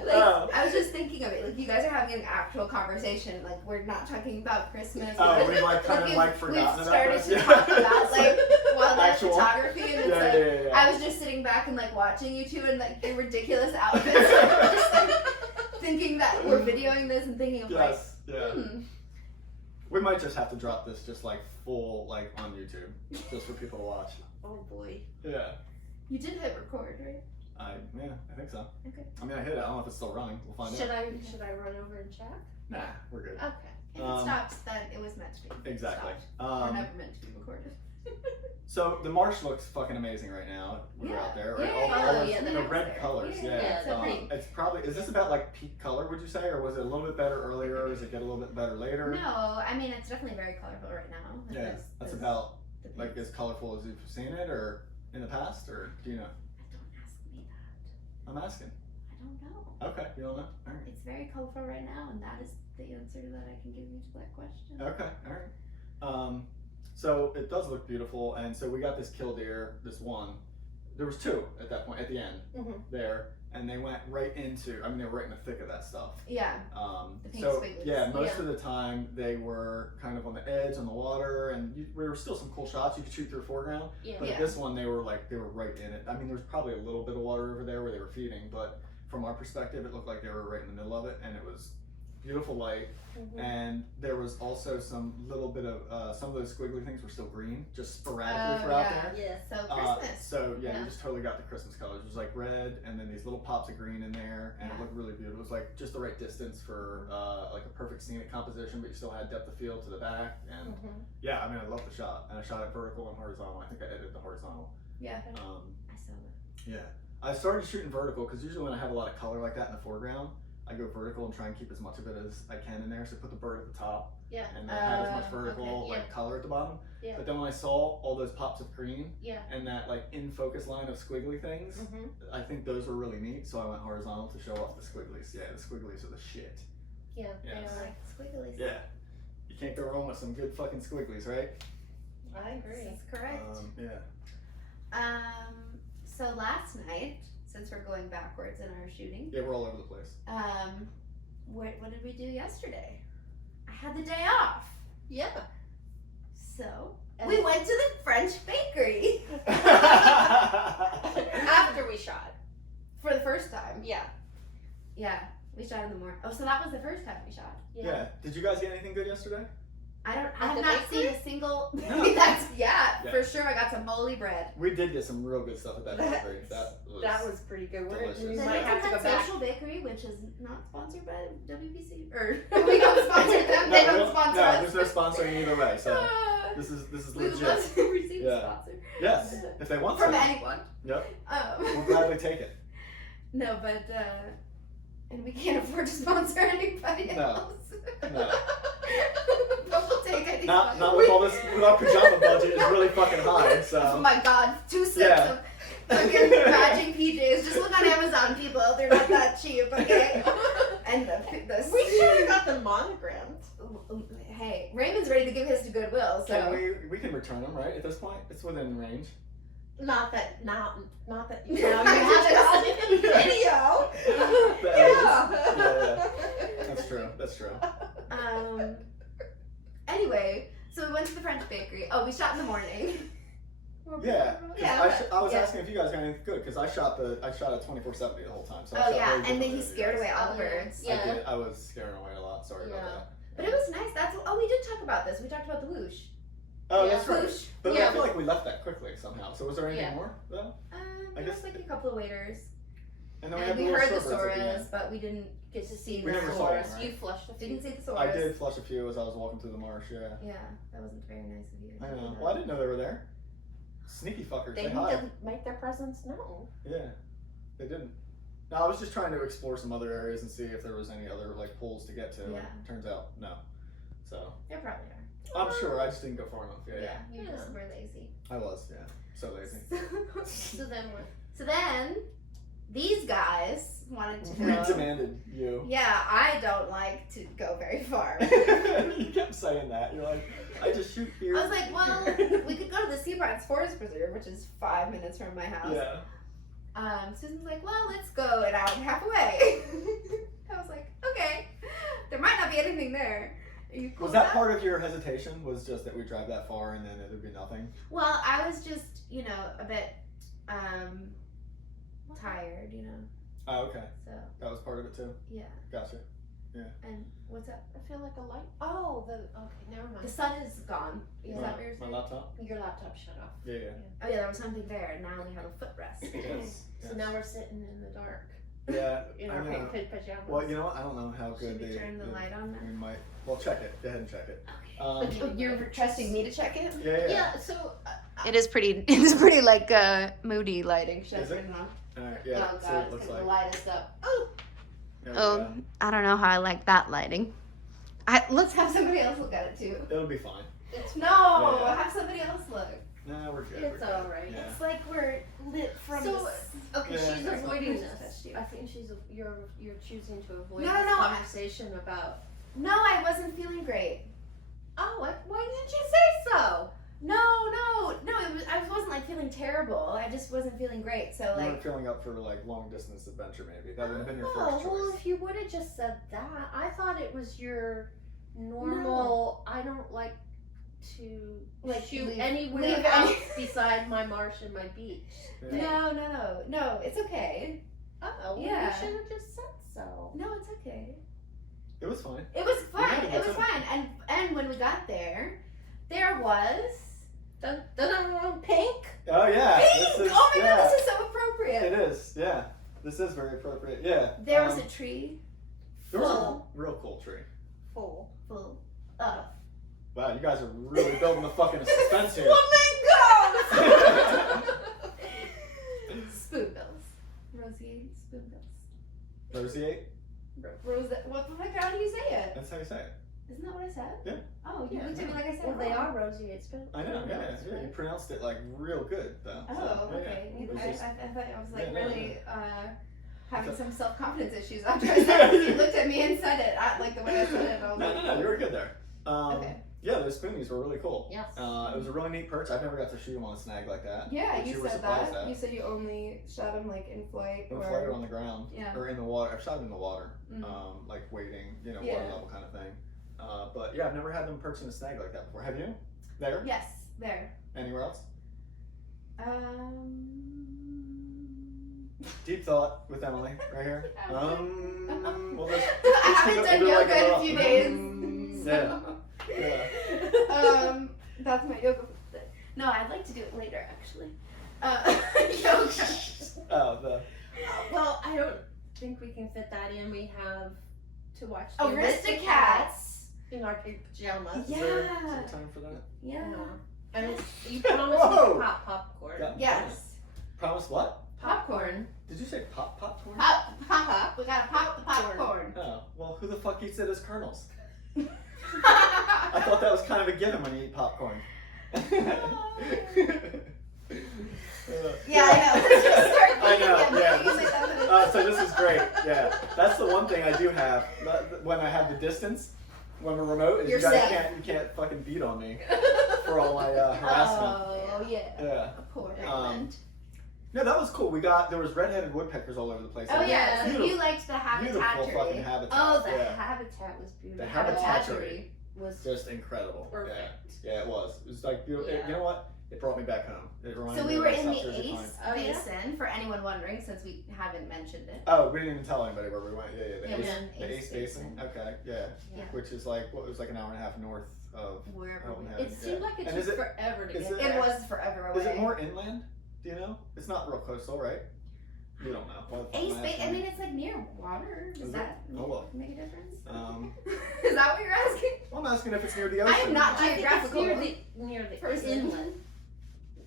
Like, Oh. I was just thinking of it. Like, you guys are having an actual conversation. Like, we're not talking about Christmas. Oh, we like kind of we've- like forgotten we've about started this. to talk about like wildlife Actual- photography, and it's like Yeah. I was just sitting back and like watching you two in like your ridiculous outfits, just like thinking that we're videoing this and thinking of Yes. Yeah. like, We might just have to drop this just like full like on YouTube, just for people to watch. Oh boy. Yeah. You did hit record, right? I think so. Okay. I mean, I hit it. I don't know if it's still running. We'll find Should out. I run over and check? Nah, we're good. Okay. If it stops, then it was meant to be. Exactly. Stopped. Or never meant to be recorded. So the marsh looks fucking amazing right now. We're Yeah. out there, right? Yeah, all yeah, those- yeah, the they're red there. colors. Yeah, Yeah. it's pretty. It's probably. Is this about like peak color? Would you say, or was it a little bit better earlier, or does it get a little bit better later? No, I mean it's definitely very colorful right now. Like, Yeah. That's about the like pinks. as colorful as you've seen it, or in the past, or do you know? Don't ask me that. I'm asking. I don't know. Okay, you don't know. All right. It's very colorful right now, and that is the answer that I can give you to that question. Okay, all right. So it does look beautiful, and so we got this killdeer, this one. There was two at that point, at the end there, and they went right into. I mean, they were right in the thick of that stuff. Yeah. The pink So squigglies. yeah, most Yeah. of the time they were kind of on the edge, on the water, and there were still some cool shots you could shoot through the foreground. Yeah. But Yeah. this one, they were right in it. I mean, there was probably a little bit of water over there where they were feeding, but from our perspective, it looked like they were right in the middle of it, and it was beautiful light. And there was also some little bit of some of those squiggly things were still green, just sporadically throughout there. Yeah. So Christmas. So yeah, Yeah. you just totally got the Christmas colors. It was like red, and then these little pops of green in there, and Yeah. it looked really beautiful. It was like just the right distance for like a perfect scenic composition, but you still had depth of field to the back. And yeah, I mean, I love the shot, and I shot it vertical and horizontal. I think I edited the horizontal. Yeah. I saw that. Yeah, I started shooting vertical because usually when I have a lot of color like that in the foreground, I go vertical and try and keep as much of it as I can in there. So put the bird at the top, Yeah. and then have as much vertical okay, like color at the bottom. Yeah. But then when I saw all those pops of green Yeah. and that like in focus line of squiggly things, I think those were really neat. So I went horizontal to show off the squigglies. Yeah, the squigglies are the shit. Yeah. Yeah. They are. Like squigglies. Yeah, you can't go wrong with some good fucking squigglies, right? I agree. That's correct. Yeah. So last night, since we're going backwards in our shooting, Yeah, we're all over the place. what did we do yesterday? I had the day off. Yeah. So we went to the French bakery After we shot. for the first time. Yeah. Yeah, we shot in the morning. Oh, so that was the first time we shot. Yeah. Did you guys get anything good yesterday? I At have the not bakery? seen a single. No. That's Yeah. for sure. I got some holy bread. We did get some real good stuff at that bakery. That was pretty good. delicious. We The might have to go back. Social Bakery, which is not sponsored by WBC, or we don't sponsor them. They don't sponsor us. there's no sponsoring either way. So this is we would legit. love to receive Yeah. a sponsor. Yes, if they want From to. anyone. Yep. We'll Um, gladly take it. no, but and we can't afford to sponsor anybody No. else. No. But we'll take any Not sponsor. with all this. With our pajama budget is really fucking high. Oh So my god, 2 sets Yeah. of fucking matching PJs. Just look on Amazon, people. They're not that cheap, okay? And the We should have got them monogrammed. Hey, Raymond's ready to give his to Goodwill, so can we can return them, right? At this point, it's within range. Not that you now you I have it all in the video. The Yeah. That's true. That's true. Anyway, so we went to the French bakery. Oh, we shot in the morning. Yeah. 'Cause Yeah. I was Yeah. asking if you guys got anything good because I shot at 24/70 the whole time. So I Oh shot yeah, very and then differently he than scared you away guys. all the birds. Yeah. I was scaring away a lot. Sorry about Yeah. that. But it was nice. We did talk about this. We talked about the whoosh. Oh, Yeah. that's right. Whoosh. But Yeah. I feel like we left that quickly somehow. So was there anything Yeah. more though? There guess- was like a couple of waiters. And then we And had we little heard the shorebirds at the end. Soras, but we didn't get to see We the never saw one, Soras. right? You flushed a few. Didn't see the Soras. I did flush a few as I was walking through the marsh. Yeah. Yeah, that wasn't very nice of you. I know. Well, I didn't know they were there. Sneaky fuckers. They They need hide. to make their presence known. Yeah. They didn't. No, I was just trying to explore some other areas and see if there was any other like pools to get to. Yeah. And turns out no. So There probably are. I'm sure I just didn't go far enough. Yeah. You Yeah. just were lazy. I was. Yeah. So lazy. So then what? So then, these guys wanted to We go. demanded you. Yeah, I don't like to go very far. You kept saying that. You're like, I just shoot here. I was like, well, we could go to the Seabrats Forest Preserve, which is 5 minutes from my house. Yeah. Susan's like, well, let's go an hour and a half away. I was like, okay. There might not be anything there. Are you cool Was with that part of your hesitation? Was just that we drive that far and then it would be nothing? Well, I was just, a bit tired, Oh, okay. So, That was part of it too. yeah. Gotcha. And what's up? I feel like a light. Oh, okay, never The mind. sun is gone. Is that what you're My saying? laptop? Your laptop shut off. Yeah. Oh yeah, there was something there. Now we have a footrest. Yes. So now we're sitting in the dark Yeah. in I our know. pink pajamas. Well, you know what? I don't know how good Should we turn the light on now? We might. Well, check it. Go ahead and check it. You're trusting me to check it? Yeah. Yeah. So It is pretty. It's pretty like moody lighting. Should I Is it? turn it on? All right. Yeah. Oh so god, it it's looks gonna like. light us up. Oh. There we Oh, go. I don't know how I like that lighting. Let's have somebody else look at it too. It'll be fine. it's No, Yeah. have somebody else look. Nah, we're good. It's we're good. alright. Yeah. It's like we're lit from So, okay, Yeah, she's that's avoiding not- this. I think you're choosing to avoid No, this no, conversation about. No, I wasn't feeling great. Oh, why didn't you say so? No. I wasn't like feeling terrible. I just wasn't feeling great. So You like, weren't feeling up for like long distance adventure, maybe. That would have been your Oh, first well, choice. if you would have just said that, I thought it was your normal. I don't like to Like, shoot leave anywhere any- else beside my marsh and my beach. Yeah. no, it's okay. Oh, well, Yeah. you should have just said so. No, it's okay. It was fine. It was Yeah, fine. It that's was fine. fine. And when we got there was Dun, dun, dun, pink. Oh yeah. pink. This is, Oh my yeah, god, this is so appropriate. It is. Yeah. This is very appropriate. Yeah. There was a tree There was a full. real cool tree. Full. Of Wow, you guys are really building the fucking suspense here. flamingos. Spoonbills. Rosie spoonbills. Roseate? Rose. What the fuck? How do you say it? That's how you say it. Isn't that what I said? Yeah. Oh, you Yeah. looked at me like I said Well, it they wrong. are roseate spoon. I know, yeah, That's yeah. You right. pronounced it like real good though. Oh, So, yeah, okay. It was just- I thought I was like Yeah, no, really having Okay. some self-confidence issues after I said it. You looked at me and said it. Like the way I said it. I was No, like, no, you were good there. Okay. Yeah, those spoonies were really cool. Yes. It was a really neat perch. I've never got to shoot them on a snag like that. Yeah, Which you were said surprised that. at. You said you only shot him like in flight When or. floated on the ground. Yeah. Or in the water. I've shot them in the water. Mhm. Like waiting, Yeah. water level kind of thing. But yeah, I've never had them perch in a snag like that before. Have you? There? Yes, there. Anywhere else? Um. Deep thought with Emily right here. Well, there's, I haven't done yoga in a few days. Yeah. so- Yeah. That's my yoga. No, I'd like to do it later, actually. Yoga. Oh, Well, I don't think we can fit that in. We have to watch the Aristocats. in our pink pajamas. Yeah. Is there time for that? Yeah. And you promised Oh. me to pop popcorn. Yeah. Yes. Promise what? Popcorn. Did you say popcorn? Pop. We gotta pop the popcorn. Oh, well, who the fuck eats it as kernels? I thought that was kind of a given when you eat popcorn. Yeah, I know. Let's just start I eating know, them. yeah, You this say is- that's so this is great. Yeah, that's the one thing I do have when I have the distance. When we're remote, is You're you guys safe. you can't fucking beat on me what- for all my harassment. Oh yeah. Yeah. Poor Um, Raymond. Yeah, that was cool. There was red-headed woodpeckers all over the place. Oh yeah. So Beautiful- you liked the beautiful habitatry. fucking habitat. Oh, the yeah. habitat was beautiful. The habitatry. was Just incredible. perfect. Yeah, it was. It was like beautiful. Yeah. You know what? It brought me back home. It reminded So me we of were my in the South Jersey Ace time. Oh, yeah? Basin, for anyone wondering, since we haven't mentioned it. Oh, we didn't even tell anybody where we went. Yeah, Yeah, the we Ace, went the Ace Ace Basin. Okay, yeah. Yeah. Which is like it was like an hour and a half north of Wherever Hilton we Head. It seemed like it And took is it- forever to is get it- there. It was forever away. Is it more inland? Do you know? It's not real coastal, right? You don't know. Why the fuck Ace am I Basin. I asking? mean, it's like near water. Does Is it? that Oh, well. make a difference? Is Is that what you're asking? Well, I'm asking if it's near the ocean. I am not I think it's geographical. near the person. inlet.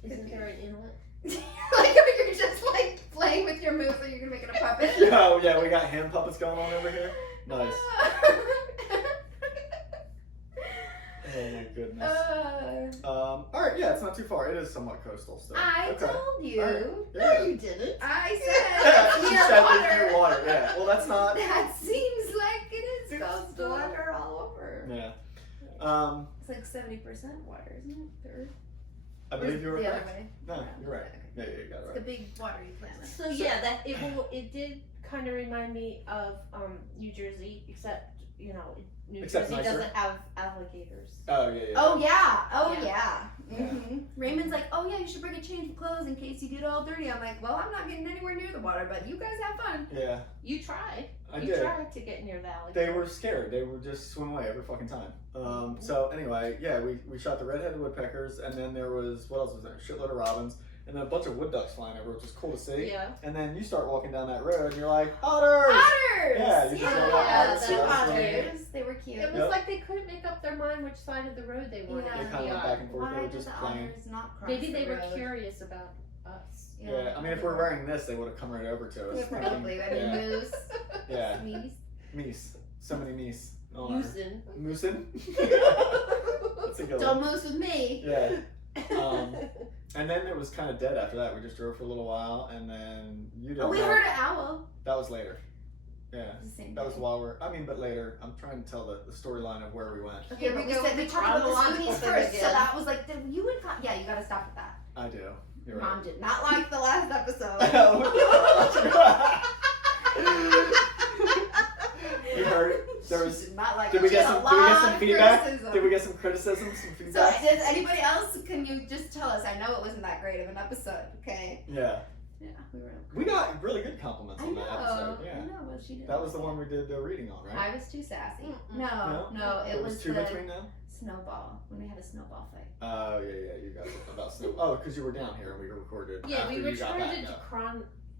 Isn't there an inlet? Like you're just like playing with your moves, and you're gonna make it a puppet. Oh yeah, we got hand puppets going on over here. Nice. Oh my goodness. All right, yeah, it's not too far. It is somewhat coastal still. I Okay. told you. All right. No, Yeah. you didn't. I Yeah, said it's she near said water. it's near water. Yeah. Well, that's not. That seems like it is coastal water all over. Yeah. It's like 70% water, isn't it? Or I believe you were the other correct. way. No, Around. you're right. Okay. Yeah, you got it It's right. the big watery planet. So yeah, it did kind of remind me of New Jersey, except you know, New Except Jersey nicer. doesn't have alligators. Oh yeah. Oh yeah. Oh Yeah. yeah. Mm-hmm. Raymond's like, oh yeah, you should bring a change of clothes in case you get all dirty. I'm like, well, I'm not getting anywhere near the water, but you guys have fun. Yeah. You tried. I You did. tried to get near the alligator. They were scared. They would just swim away every fucking time. So anyway, yeah, we shot the red-headed woodpeckers, and then there was, what else was there? A shitload of robins, and then a bunch of wood ducks flying over, which was cool to see. Yeah. And then you start walking down that road, and you're like, otters! Otters! Yeah, you just yeah, rolled out otters, two so that's otters. They were cute. It was Yep. like they couldn't make up their mind which side of the road they wanted Yeah. They to kind be of went on. back and forth. Why They were did just the playing. otters not cross Maybe the they were road? curious about us. Yeah, I mean, if we're wearing this, they would have come right over to us. Yeah, probably. I mean, Yeah. moose. Yeah. Meese. Meese. So many meese. Oh, Moosin. Moosin? That's a good Don't one. moose with me. Yeah. And then it was kind of dead after that. We just drove for a little while, and then you didn't Oh, we know. heard an owl. That was later. Yeah. It was the same That was day. while but later. I'm trying to tell the storyline of where we went. Okay, but we go said with we the talked about the chronological Spoonies thing first, so again. that was like, you would, yeah, you gotta stop with that. I do. You're right. Mom did not like the last episode. You heard? There was. She did not like Did it. we She get had a some? Did we get lot some of feedback? criticism. Did we get some criticism? Some So, feedback? does anybody else? Can you just tell us? I know it wasn't that great of an episode. Okay. Yeah. Yeah, we were. We got really good compliments I on know. that episode. Yeah. I know. Well, she did. That was the one we did the reading on, right? I was too sassy. Mm-mm. No, it There was was two the between them. snowball when we had a snowball fight. Oh yeah, you guys about snow. Oh, because you were down here and we recorded. Yeah, after we were you got trying back to up.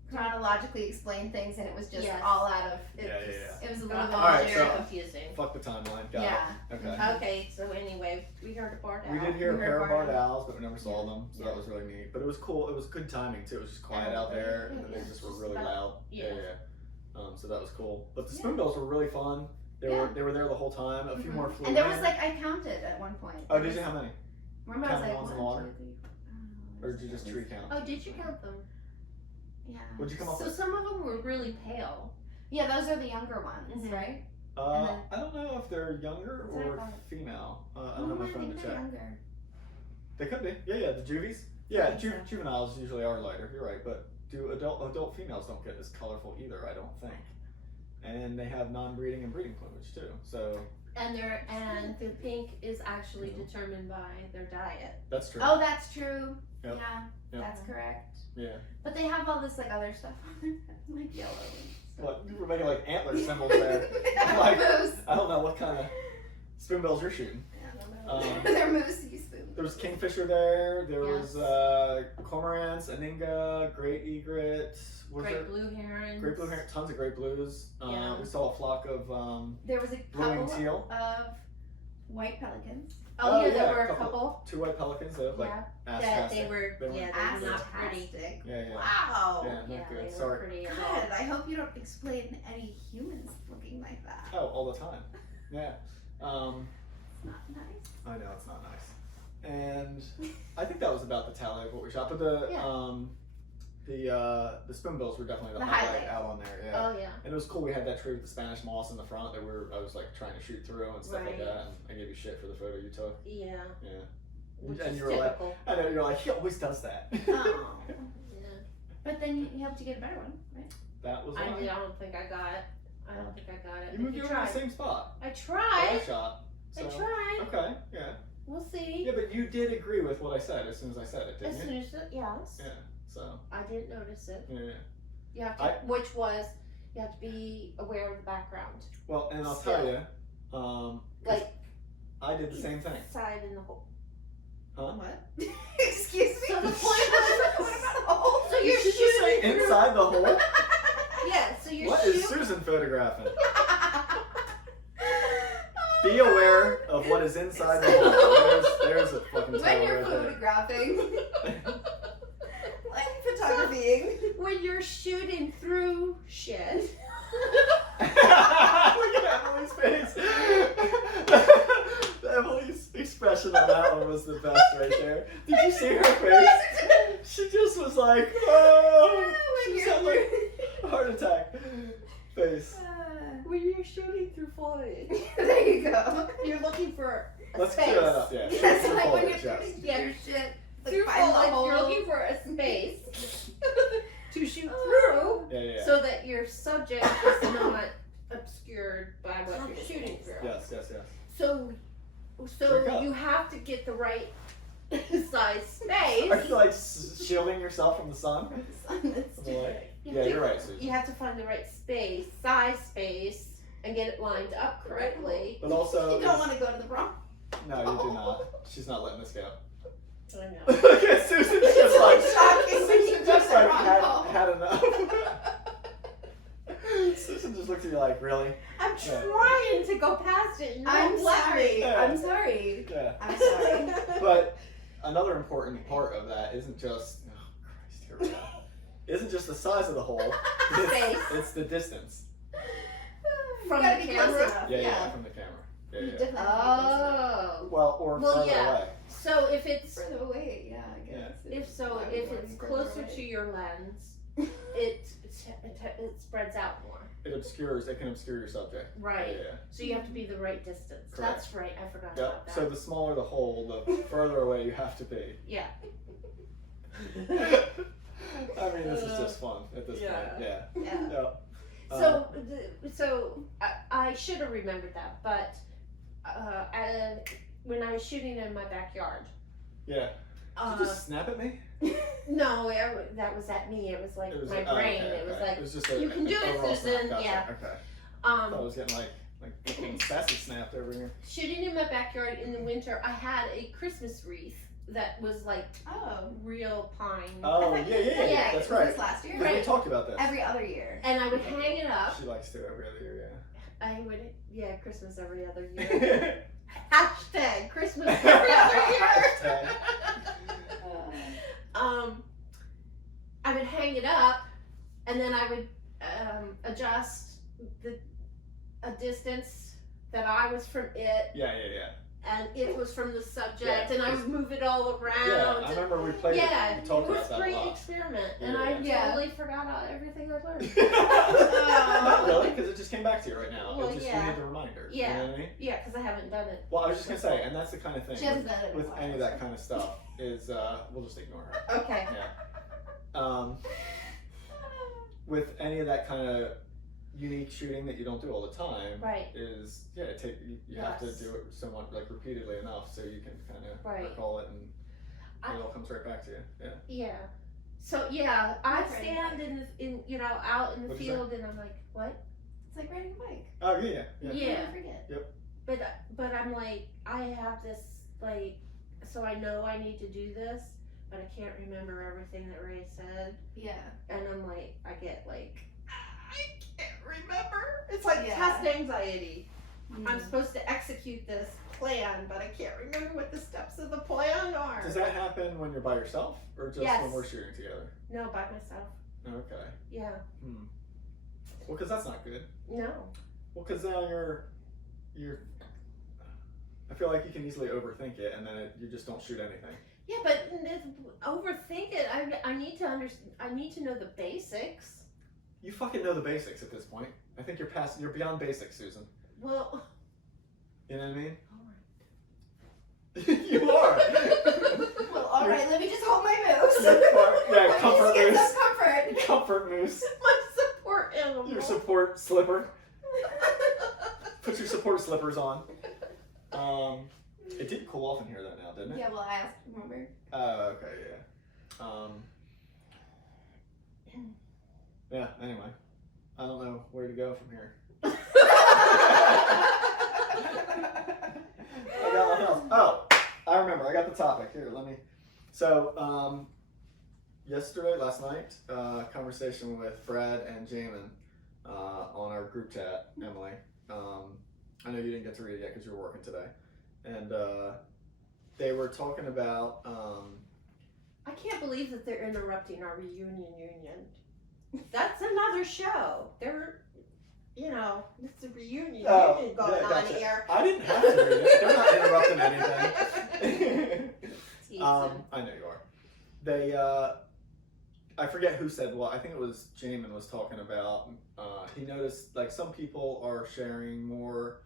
Chronologically explain things, and it was just Yes. all out of. It Yeah, was, yeah, It was a little All right, very so- confusing. Fuck the timeline. Got Yeah. it. Okay. Okay, so anyway, we heard a barred owl. We did hear a We pair heard of barred barred owls, but we never saw them, so Yeah. that was really neat. But it was cool. It was good timing too. It was just quiet out there, and then they Yeah. just were Just really about- loud. yeah. So that was cool. But the Yeah. spoonbills were really fun. They Yeah. were there the whole time. A few more flew And there in. was like I counted at one point. Oh, did you? How many? Remember, I was count the like ones in the water? 1, 2, 3, 4. Or did you just tree count? Oh, did you count them? Yeah. What'd you come up So with? some of them were really pale. Yeah, those are the younger ones, Mhm. right? I don't know if they're younger That's what I or thought. female. I Oh, don't have my I phone think to they're check. younger. They could be. Yeah, the juvies. Yeah, I think so. juveniles usually are lighter. You're right, but adult females don't get as colorful either. I don't think. And they have non-breeding and breeding plumage too. So And the pink is actually determined by their diet. that's true. Oh, that's true. Yep. Yeah, Yep. that's correct. Yeah. But they have all this like other stuff on their head, like yellow. and What? You were making like antler symbols there. stuff. Like- Moose. I don't know what kind of spoonbills you're shooting. They're moosey spoons. There was kingfisher there. There Yes. was cormorants, aninga, great egret. Was there? Great blue herons. Great blue heron, tons of great blues. Yeah. We saw a flock of There was a blowing couple teal. of white pelicans. Oh, yeah, yeah, there were a couple. couple. Two white pelicans. They look like Yeah, ass that they tastic. were. They were Yeah, they were not pretty. Astastic. Yeah. Wow. Yeah, not Yeah, good. they were Sorry. pretty at all. God, I hope you don't explain any humans looking like that. Oh, all the time. Yeah. It's not nice. I know it's not nice. And I think that was about the tally of what we shot. But the spoonbills were definitely the The highlight highlight. out on there. Yeah. Oh yeah. And it was cool. We had that tree with the Spanish moss in the front that I was like trying to shoot through and stuff like Right. that. And I gave you shit for the photo you took. Yeah. Yeah. Which And is you were like, typical. I know you're like, he always does that. Oh. Yeah. But then you helped to get a better one, right? That was I one. don't think I got it. I don't think I got it. You moved You you in the tried. same spot. I that tried. I shot. I So, tried. okay, yeah. We'll see. Yeah, but you did agree with what I said as soon as I said it, As didn't soon you? as yes. Yeah. So, I didn't notice it. yeah. You have to, which was, you have to be aware of the background. Well, and I'll Still. tell you, 'cause Like I did the same thing. side in the hole. Huh? What? Excuse me. So the point was, What about a hole? so you're Did you say shooting through. inside the hole? Yeah. So you're What shooting. is Susan photographing? Be aware of what is inside the hole. There's a fucking When title you're right there. photographing, like photographying. When you're shooting through shit. Look at Emily's face. Emily's expression on that one was the best right there. Did you see her face? She just was like, oh, she had like a heart attack face. When you're shooting through foliage, There you go. you're looking for a Let's space. clear that up. Yeah, Yes, shoot through like when foliage, you're yes. shooting Yeah. through shit. Like Through find the foliage, hole. you're looking for a space to shoot through, Yeah. so that your subject is not obscured by what you're shooting have to get the right size space. Are you like shielding yourself from the sun? It's I'm like, You yeah, have to- you're right, Susan. You have to find the right size space, and get it lined up correctly. But also, You don't want to go to the wrong. no, you do not. She's not letting this go. I know. Look at Susan It's just like shocking when you Susan go just the like wrong call. had enough. Susan just looked at you like, really? I'm Yeah. trying to go past it. And you I'm won't let sorry. me. Yeah. I'm sorry. Yeah. I'm sorry. But another important part of that isn't just here we go. Isn't just the size of the hole. Space. It's the distance. From you gotta the be close camera? enough. Yeah, from the camera. Yeah, You yeah. definitely have to be close enough. Oh. Well, or Well, further yeah. away. So if it's Further away, yeah, I guess. if I was it's going further closer away. to your lens, it spreads out more. It can obscure your subject. Right. Yeah, yeah. So you have to be the right distance. Correct. That's right. I forgot Yep. about that. So the smaller the hole, the further away you have to be. Yeah. I mean, this is just fun at this Yeah. point. Yeah. Yeah. Yep. So I should have remembered that, but when I was shooting in my backyard, Yeah. Did you just snap at me? no, that was at me. It was like my brain. Okay, It was okay. like it was just you can do it, overall snap. Susan. Gotcha. Yeah. Okay. I thought I um, was getting like getting sassy snapped over here. shooting in my backyard in the winter. I had a Christmas wreath that was like Oh. real pine, Oh I yeah, thought yeah, you- yeah. yeah, That's Was right. this last year? Because we Right. talked about this. Every other year. and I would hang it up. She likes to every other year. I would, Christmas every other year. Yeah. Hashtag Christmas every other year. Hashtag. I would hang it up, and then I would adjust a distance that I was from it, Yeah, yeah, yeah. and it was from the subject, Yeah, and I would move it all around. Yeah, I remember we played Yeah, it. We talked it was about that a great lot. experiment, Yeah, and I yeah. totally forgot everything I learned. Not really, because it just came back to you right now. Well, It just yeah. you need the reminder. Yeah. You know what I mean? Yeah, because I haven't done it. Well, I was just gonna say, and that's the kind of thing She hasn't done it in a with while, any of so. that kind of stuff is we'll just ignore her. Okay. With any of that kind of unique shooting that you don't do all the time, Right. is you have to Yes. do it somewhat like repeatedly enough so you can kind of Right. recall it and I- it all comes right back to you. Yeah. Yeah. So yeah, I Like riding a stand out in the What'd you field, and I'm like, what? It's like riding a bike. Oh yeah, yeah. Yeah. You never forget. But I'm like, I have this like, so I know I need to do this, but I can't remember everything that Ray said, Yeah. and I'm like, I get like, I can't remember. It's like Yeah. test anxiety. I'm Mhm. supposed to execute this plan, but I can't remember what the steps of the plan are. Does that happen when you're by yourself or just Yes. when we're shooting together? No, by myself. Okay. Yeah. Well, because that's not good. No. Well, because now you're. I feel like you can easily overthink it, and then you just don't shoot anything. Yeah, but overthink it. I need to understand. I need to know the basics. You fucking know the basics at this point. I think you're beyond basics, Susan. Well, You know what I mean? all right. You are. Well, all right. Let me just hold my moose. Yeah, Let me comfort just get moose. some comfort. Comfort moose. My support animal. Your support slipper. Put your support slippers on. It did cool off in here though now, didn't it? Yeah. Well, I asked. Remember? Oh, okay, yeah. Yeah. Anyway, I don't know where to go from here. I got nothing else. Oh, I remember. I got the topic here. Let me. So, last night, conversation with Brad and Jamin on our group chat. Emily, I know you didn't get to read it yet because you were working today, and they were talking about. I can't believe that they're interrupting our reunion. That's another show. It's a reunion going on gotcha. here. I didn't have to read it. They're not interrupting anything. Teasing. I know you are. They, I forget who said what. I think it was Jamin was talking about. He noticed like some people are sharing more,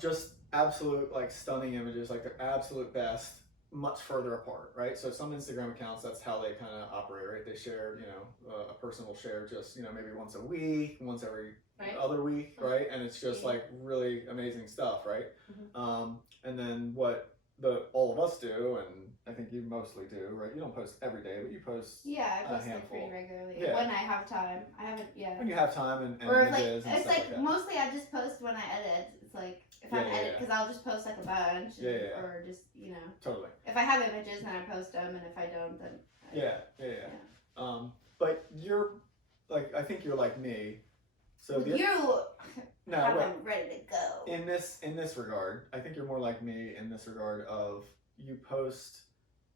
just absolute like stunning images, like their absolute best, much further apart, right? So some Instagram accounts, that's how they kind of operate, right? They share, a person will share just, maybe once a week, once every other week, right? And it's just like really amazing stuff, right? And then what all of us do, and I think you mostly do, right? You don't post every day, but you post I post a handful pretty regularly Yeah. when I have time. I haven't when you have time and or images and it's stuff like that. mostly I just post when I edit. It's like if I'm edit because I'll just post like a bunch, or just Totally. If I have images, then I post them, and if I don't, then But you're like, I think you're like me. So have them ready to go. In this regard, I think you're more like me in this regard of you post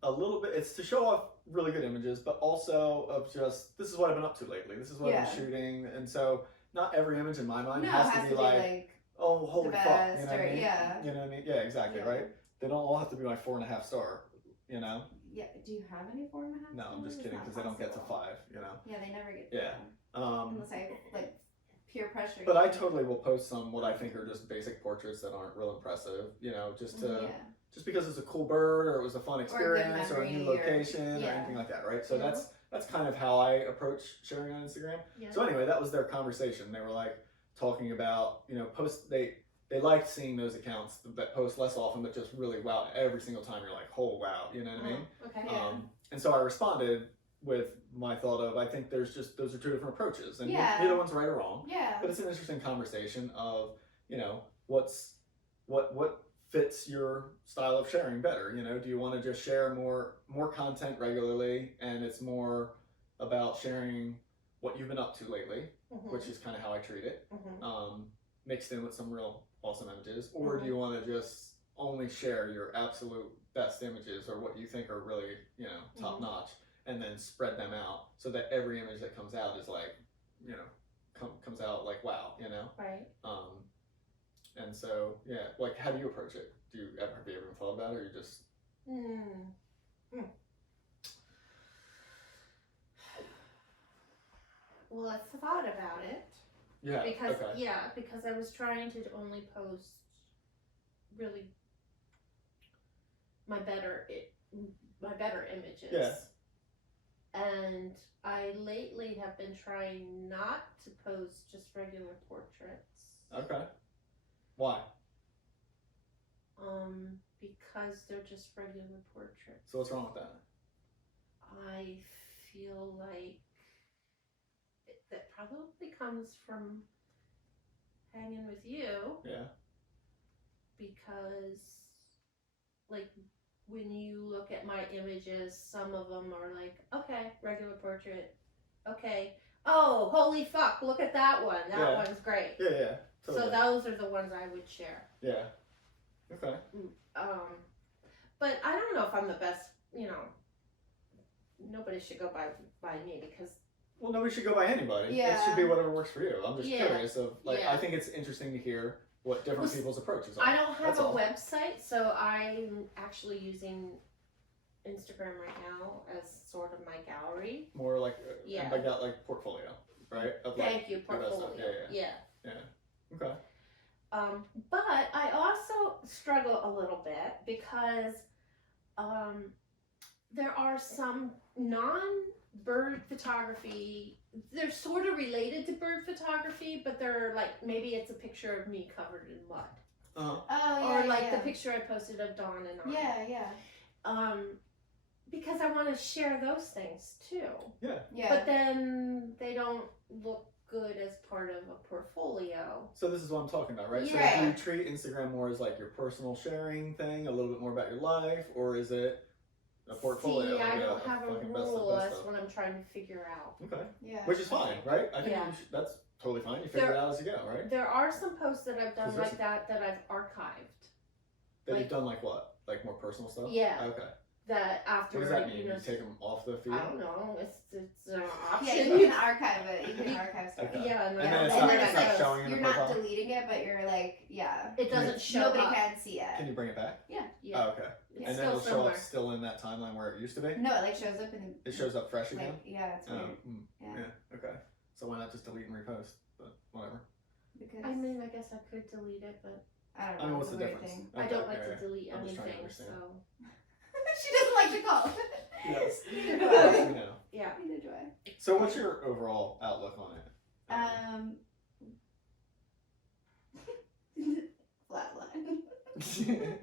a little bit. It's to show off really good images, but also of just this is what I've been up to lately. This is what I've been shooting, and so not every image in my mind has to be like oh holy fuck, you know what I mean? You know what I mean? Yeah, exactly, right. They don't all have to be my 4.5 star, Yeah. Do you have any 4.5? No, I'm just kidding because they don't get to 5. Yeah, they never get. Unless I like peer pressure. But I totally will post some what I think are just basic portraits that aren't real impressive, just because it's a cool bird or it was a fun experience or a new location or anything like that, right? So that's kind of how I approach sharing on Instagram. So anyway, that was their conversation. They were like talking about, they liked seeing those accounts that post less often, but just really wow, every single time you're like, oh wow, you know what I mean? Okay. And so I responded with my thought of, I think those are 2 different approaches, and neither one's right or wrong. But it's an interesting conversation of, what fits your style of sharing better. Do you want to just share more content regularly, and it's more about sharing what you've been up to lately, which is kind of how I treat it, mixed in with some real awesome images, or do you want to just only share your absolute best images or what you think are really top notch, and then spread them out so that every image that comes out is like comes out like wow, right. And so like how do you approach it? Have you ever even thought about it, or you just Well, I've thought about it. Because I was trying to only post really my better images. And I lately have been trying not to post just regular portraits. Okay. Why? Because they're just regular portraits. So what's wrong with that? I feel like that probably comes from hanging with you. Because, like, when you look at my images, some of them are like, okay, regular portrait. Okay. Oh, holy fuck, look at that one. That one's great. Totally. So those are the ones I would share. Okay. But I don't know if I'm the best, nobody should go by me because... Well, nobody should go by anybody. It should be whatever works for you. I'm just curious of, I think it's interesting to hear what different people's approaches are. I don't have a website, so I'm actually using Instagram right now as sort of my gallery. More like, I got like portfolio, right? Thank you, portfolio. Yeah. Okay. But I also struggle a little bit because there are some non-bird photography. They're sort of related to bird photography, but they're like, maybe it's a picture of me covered in mud. Or like the picture I posted of Dawn and I. Because I want to share those things too. But then they don't look good as part of a portfolio. So this is what I'm talking about, right? So do you treat Instagram more as like your personal sharing thing, a little bit more about your life, or is it a portfolio? See, I don't have a rule. That's what I'm trying to figure out. Okay. Which is fine, right? I think that's totally fine. You figure it out as you go, right? There are some posts that I've done like that I've archived. That you've done like what? Like more personal stuff? Yeah. Okay. That after, what does that mean? You take them off the feed? I don't know. It's an option. Yeah, you can archive it. You can archive stuff. Okay. Yeah, and then it's not showing in you're the not profile? deleting it, but you're like, it doesn't show nobody up. can see it. Can you bring it back? Yeah. Oh, okay. It's and then it'll show up still in that timeline where it used to be? No, it like shows up and it shows up fresh again? It's weird. Okay. So why not just delete and repost? But whatever. Because I mean, I guess I could delete it, but I don't know. I mean, what's the difference? I don't like to delete anything, so. She doesn't like to call. Yes. Neither do Yes, I. we know. Yeah. Neither do I. So what's your overall outlook on it? Flatline.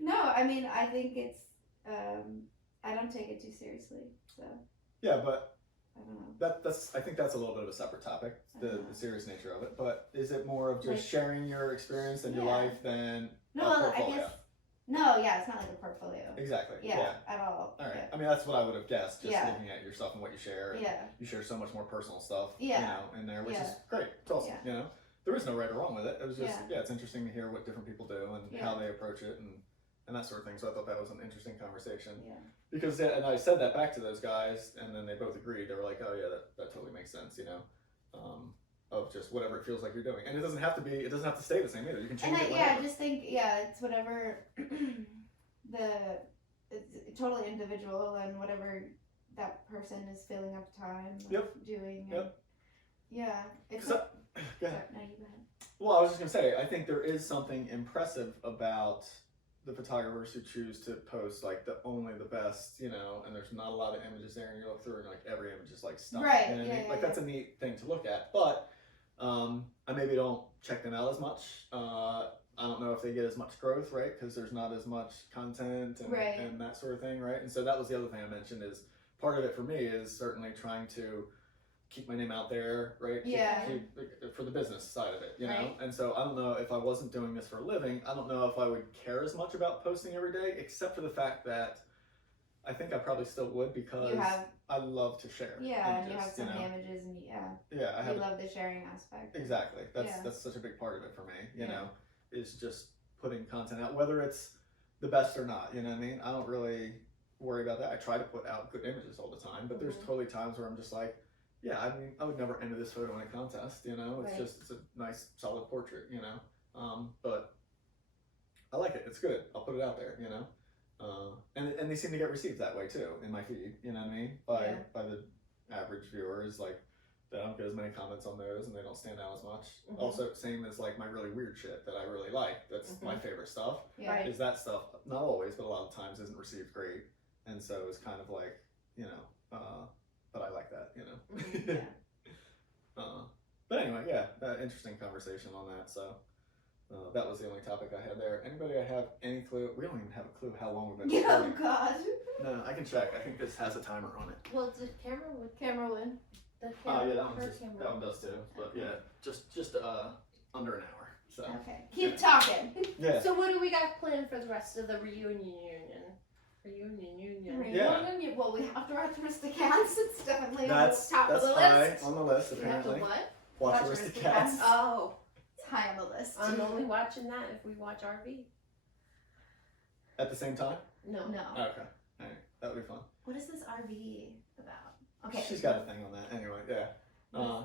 No, I mean, I think it's, I don't take it too seriously, so, Yeah, but I don't know. that's I think that's a little bit of a separate topic, the serious nature of it. But is it more of just Like- sharing your experience and your Yeah. life than No, a well, I portfolio? guess, no, yeah, it's not like a portfolio. Exactly. Yeah, at all. All right. I mean, that's what I would have guessed, just Yeah. looking at your stuff and what you share. And Yeah, you share so much more personal stuff, Yeah. you know, in there, which is Yeah. great. It's awesome. Yeah. You know, there is no right or wrong with it. It was just, Yeah. it's interesting to hear what different people do and Yeah. how they approach it and that sort of thing. So I thought that was an interesting conversation. yeah. Because, and I said that back to those guys, and then they both agreed. They were like, oh, yeah, that totally makes sense, you know, of just whatever it feels like you're doing. And it doesn't have to stay the same either. You can And change I, it yeah, I whenever. just think, it's whatever it's totally individual and whatever that person is filling up time doing. And, Yep. Yeah. It's 'Cause Go ahead. sorry, no, you go ahead. Well, I was just going to say, I think there is something impressive about the photographers who choose to post like only the best, you know, and there's not a lot of images there, and you look through and like every image is like stunning. Right, You know what I yeah, mean? yeah, Like that's a neat thing to look at. But I maybe don't check them out as much. I don't know if they get as much growth, right? Because there's not as much content and, Right. and that sort of thing, right? And so that was the other thing I mentioned is part of it for me is certainly trying to keep my name out there, right? Yeah. Keep, for the business side of it, you know? Right. And so I don't know if I wasn't doing this for a living, I don't know if I would care as much about posting every day, except for the fact that I think I probably still would because You have, I love to share. yeah, and you have just, so you many know, images, and yeah, yeah, I have you love the sharing aspect. exactly. That's Yeah. that's such a big part of it for me, you Yeah. know, is just putting content out, whether it's the best or not, you know what I mean? I don't really worry about that. I try to put out good images all the time, but there's Mhm. totally times where I'm just like, yeah, I mean, I would never enter this photo in a contest, you know? It's Right. just, it's a nice, solid portrait, you know? But I like it. It's good. I'll put it out there, you know? And they seem to get received that way too, in my feed, you know what I mean? Yeah. By the average viewers, like, they don't get as many comments on those and they don't stand out as much. Mhm. Also, same as like my really weird shit that I really like. That's my favorite stuff. Yeah. Right. Is that stuff, not always, but a lot of times isn't received great. And so it's kind of like, you know, but I like that, you know? Mhm, yeah. But anyway, yeah, interesting conversation on that. So that was the only topic I had there. Anybody have any clue? We don't even have a clue how long we've been Yeah, recording. oh God. No, I can check. I think this has a timer on it. Well, the camera would. Camera win. The Oh camera. yeah, that her one's camera. that one does too. But yeah, just under an hour. So Okay. Keep talking. yeah. So what do we got planned for the rest of the reunion? Reunion. Yeah. Well, we have to watch Aristocats. It's definitely That's on the top of the high list. on the list We have to apparently. what? Watch Watch Aristocats. Aristocats. Oh, It's high on the list. I'm only watching that if we watch RV. At the same time? No. No. Okay. Alright. That would be fun. What is this RV about? Okay. She's got a thing on that. Anyway, yeah.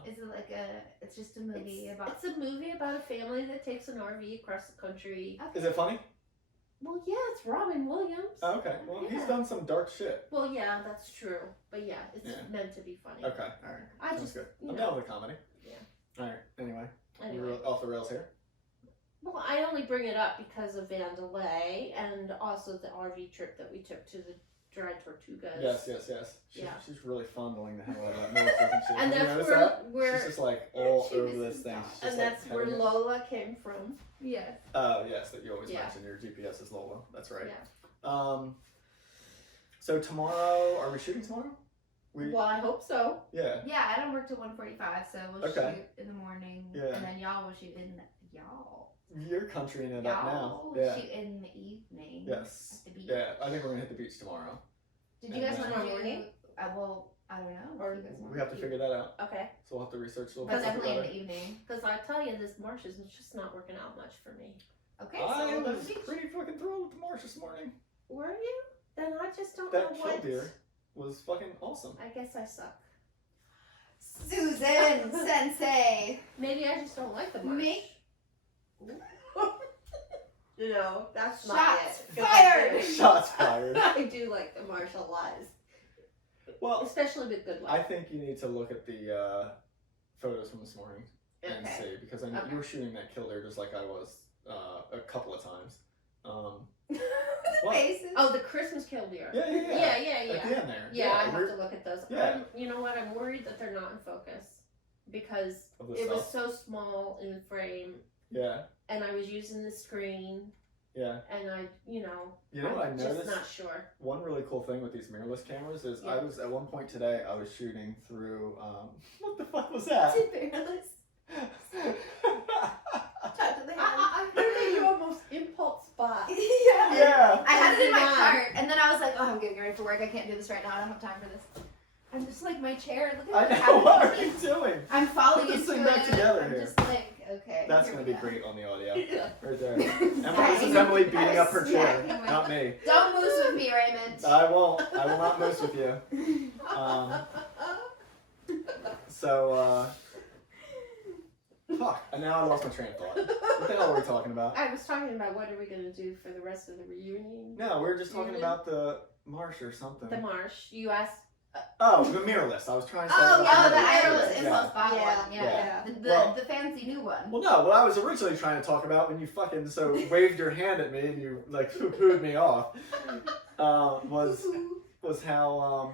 Is it like it's just a movie about. It's a movie about a family that takes an RV across the country. Is it funny? Well, yeah, it's Robin Williams. Oh, okay. Well, he's Yeah. done some dark shit. Well, yeah, that's true. But yeah, it's Yeah. meant to be funny. Okay. Alright. I Sounds just, good. you I'm know. down with a comedy. Yeah. Alright. Anyway. Anyway. We're off the rails here. Well, I only bring it up because of Vandalay and also the RV trip that we took to the Dry Tortugas. Yes. Yeah. She's really fondling the hell out of that nose, isn't she? And Have you that's noticed where, that? where She's just like all She over misses this thing. that. She's just and like that's where petting it. Lola came from. Yes. Oh, yes, that you always Yeah. mention your GPS is Lola. That's right. Yeah. So tomorrow, are we shooting tomorrow? Well, I hope so. Yeah. Yeah, I don't work till 1:45, so we'll Okay. shoot in the morning, Yeah. and then y'all will shoot in You're countrying it up now. y'all will Yeah. shoot in the evening. Yes. At the beach. Yeah, I think we're gonna hit the beach tomorrow. Did you guys And want then- to do? Morning? Well, I don't know. Or if you guys want We have to figure that out. Okay. So we'll have to research a little But bit. definitely in about the it. evening. Because I tell you, this marsh is just not working out much for me. Okay, so I we'll go to was the beach. pretty fucking thrilled with the marsh this morning. Were you? Then I just don't That know what. killdeer was fucking awesome. I guess I suck. Susan Sensei. Maybe I just don't like the marsh. Me? No, that's not Shots it. 'Cause fired! Shots fired. I do like the marsh a lot, Well, especially with good I luck. think you need to look at the photos from this morning and Okay. see, because I know Okay. you were shooting that killdeer just like I was a couple of times. The What? faces. Oh, the Christmas killdeer. Yeah. Yeah. At the end there. Yeah, I have we're- to look at those. Yeah. You know what? I'm worried that they're not in focus because Of the it was stuff. so small in frame, Yeah. and I was using the screen, Yeah. and You know what I I'm noticed? just not sure. One really cool thing with these mirrorless cameras is I Yeah. was at one point today I was shooting through what the fuck was that? Fearless. Touch of the hand. I heard that you almost impulse buy. Yeah. Yeah. I had it in my Yeah. cart, and then I was like, "Oh, I'm getting ready for work. I can't do this right now. I don't have time for this." I'm just like my chair. Look I at know. what's What are happening. you doing? I'm falling Put this into thing back it. together I'm here. just like, okay. That's here gonna we be go. great on the audio. Yeah. Right there. Smacking This is my- Emily beating up her chair, smacking my- not me. Don't moose with me, Raymond. I won't. I will not moose with you. So, fuck. And now I lost my train of thought. What the hell were we talking about? I was talking about what are we going to do for the rest of the reunion. No, we were just talking Reunion? about the marsh or something. The marsh. You asked. Oh, the mirrorless. I was trying to say. Oh, about the mirrorless. Ireless Yeah. impulse buy Yeah. one. Yeah. Yeah. The, Well- the fancy new one. Well, no. What I was originally trying to talk about when you fucking waved your hand at me and you like poo-pooed me off was how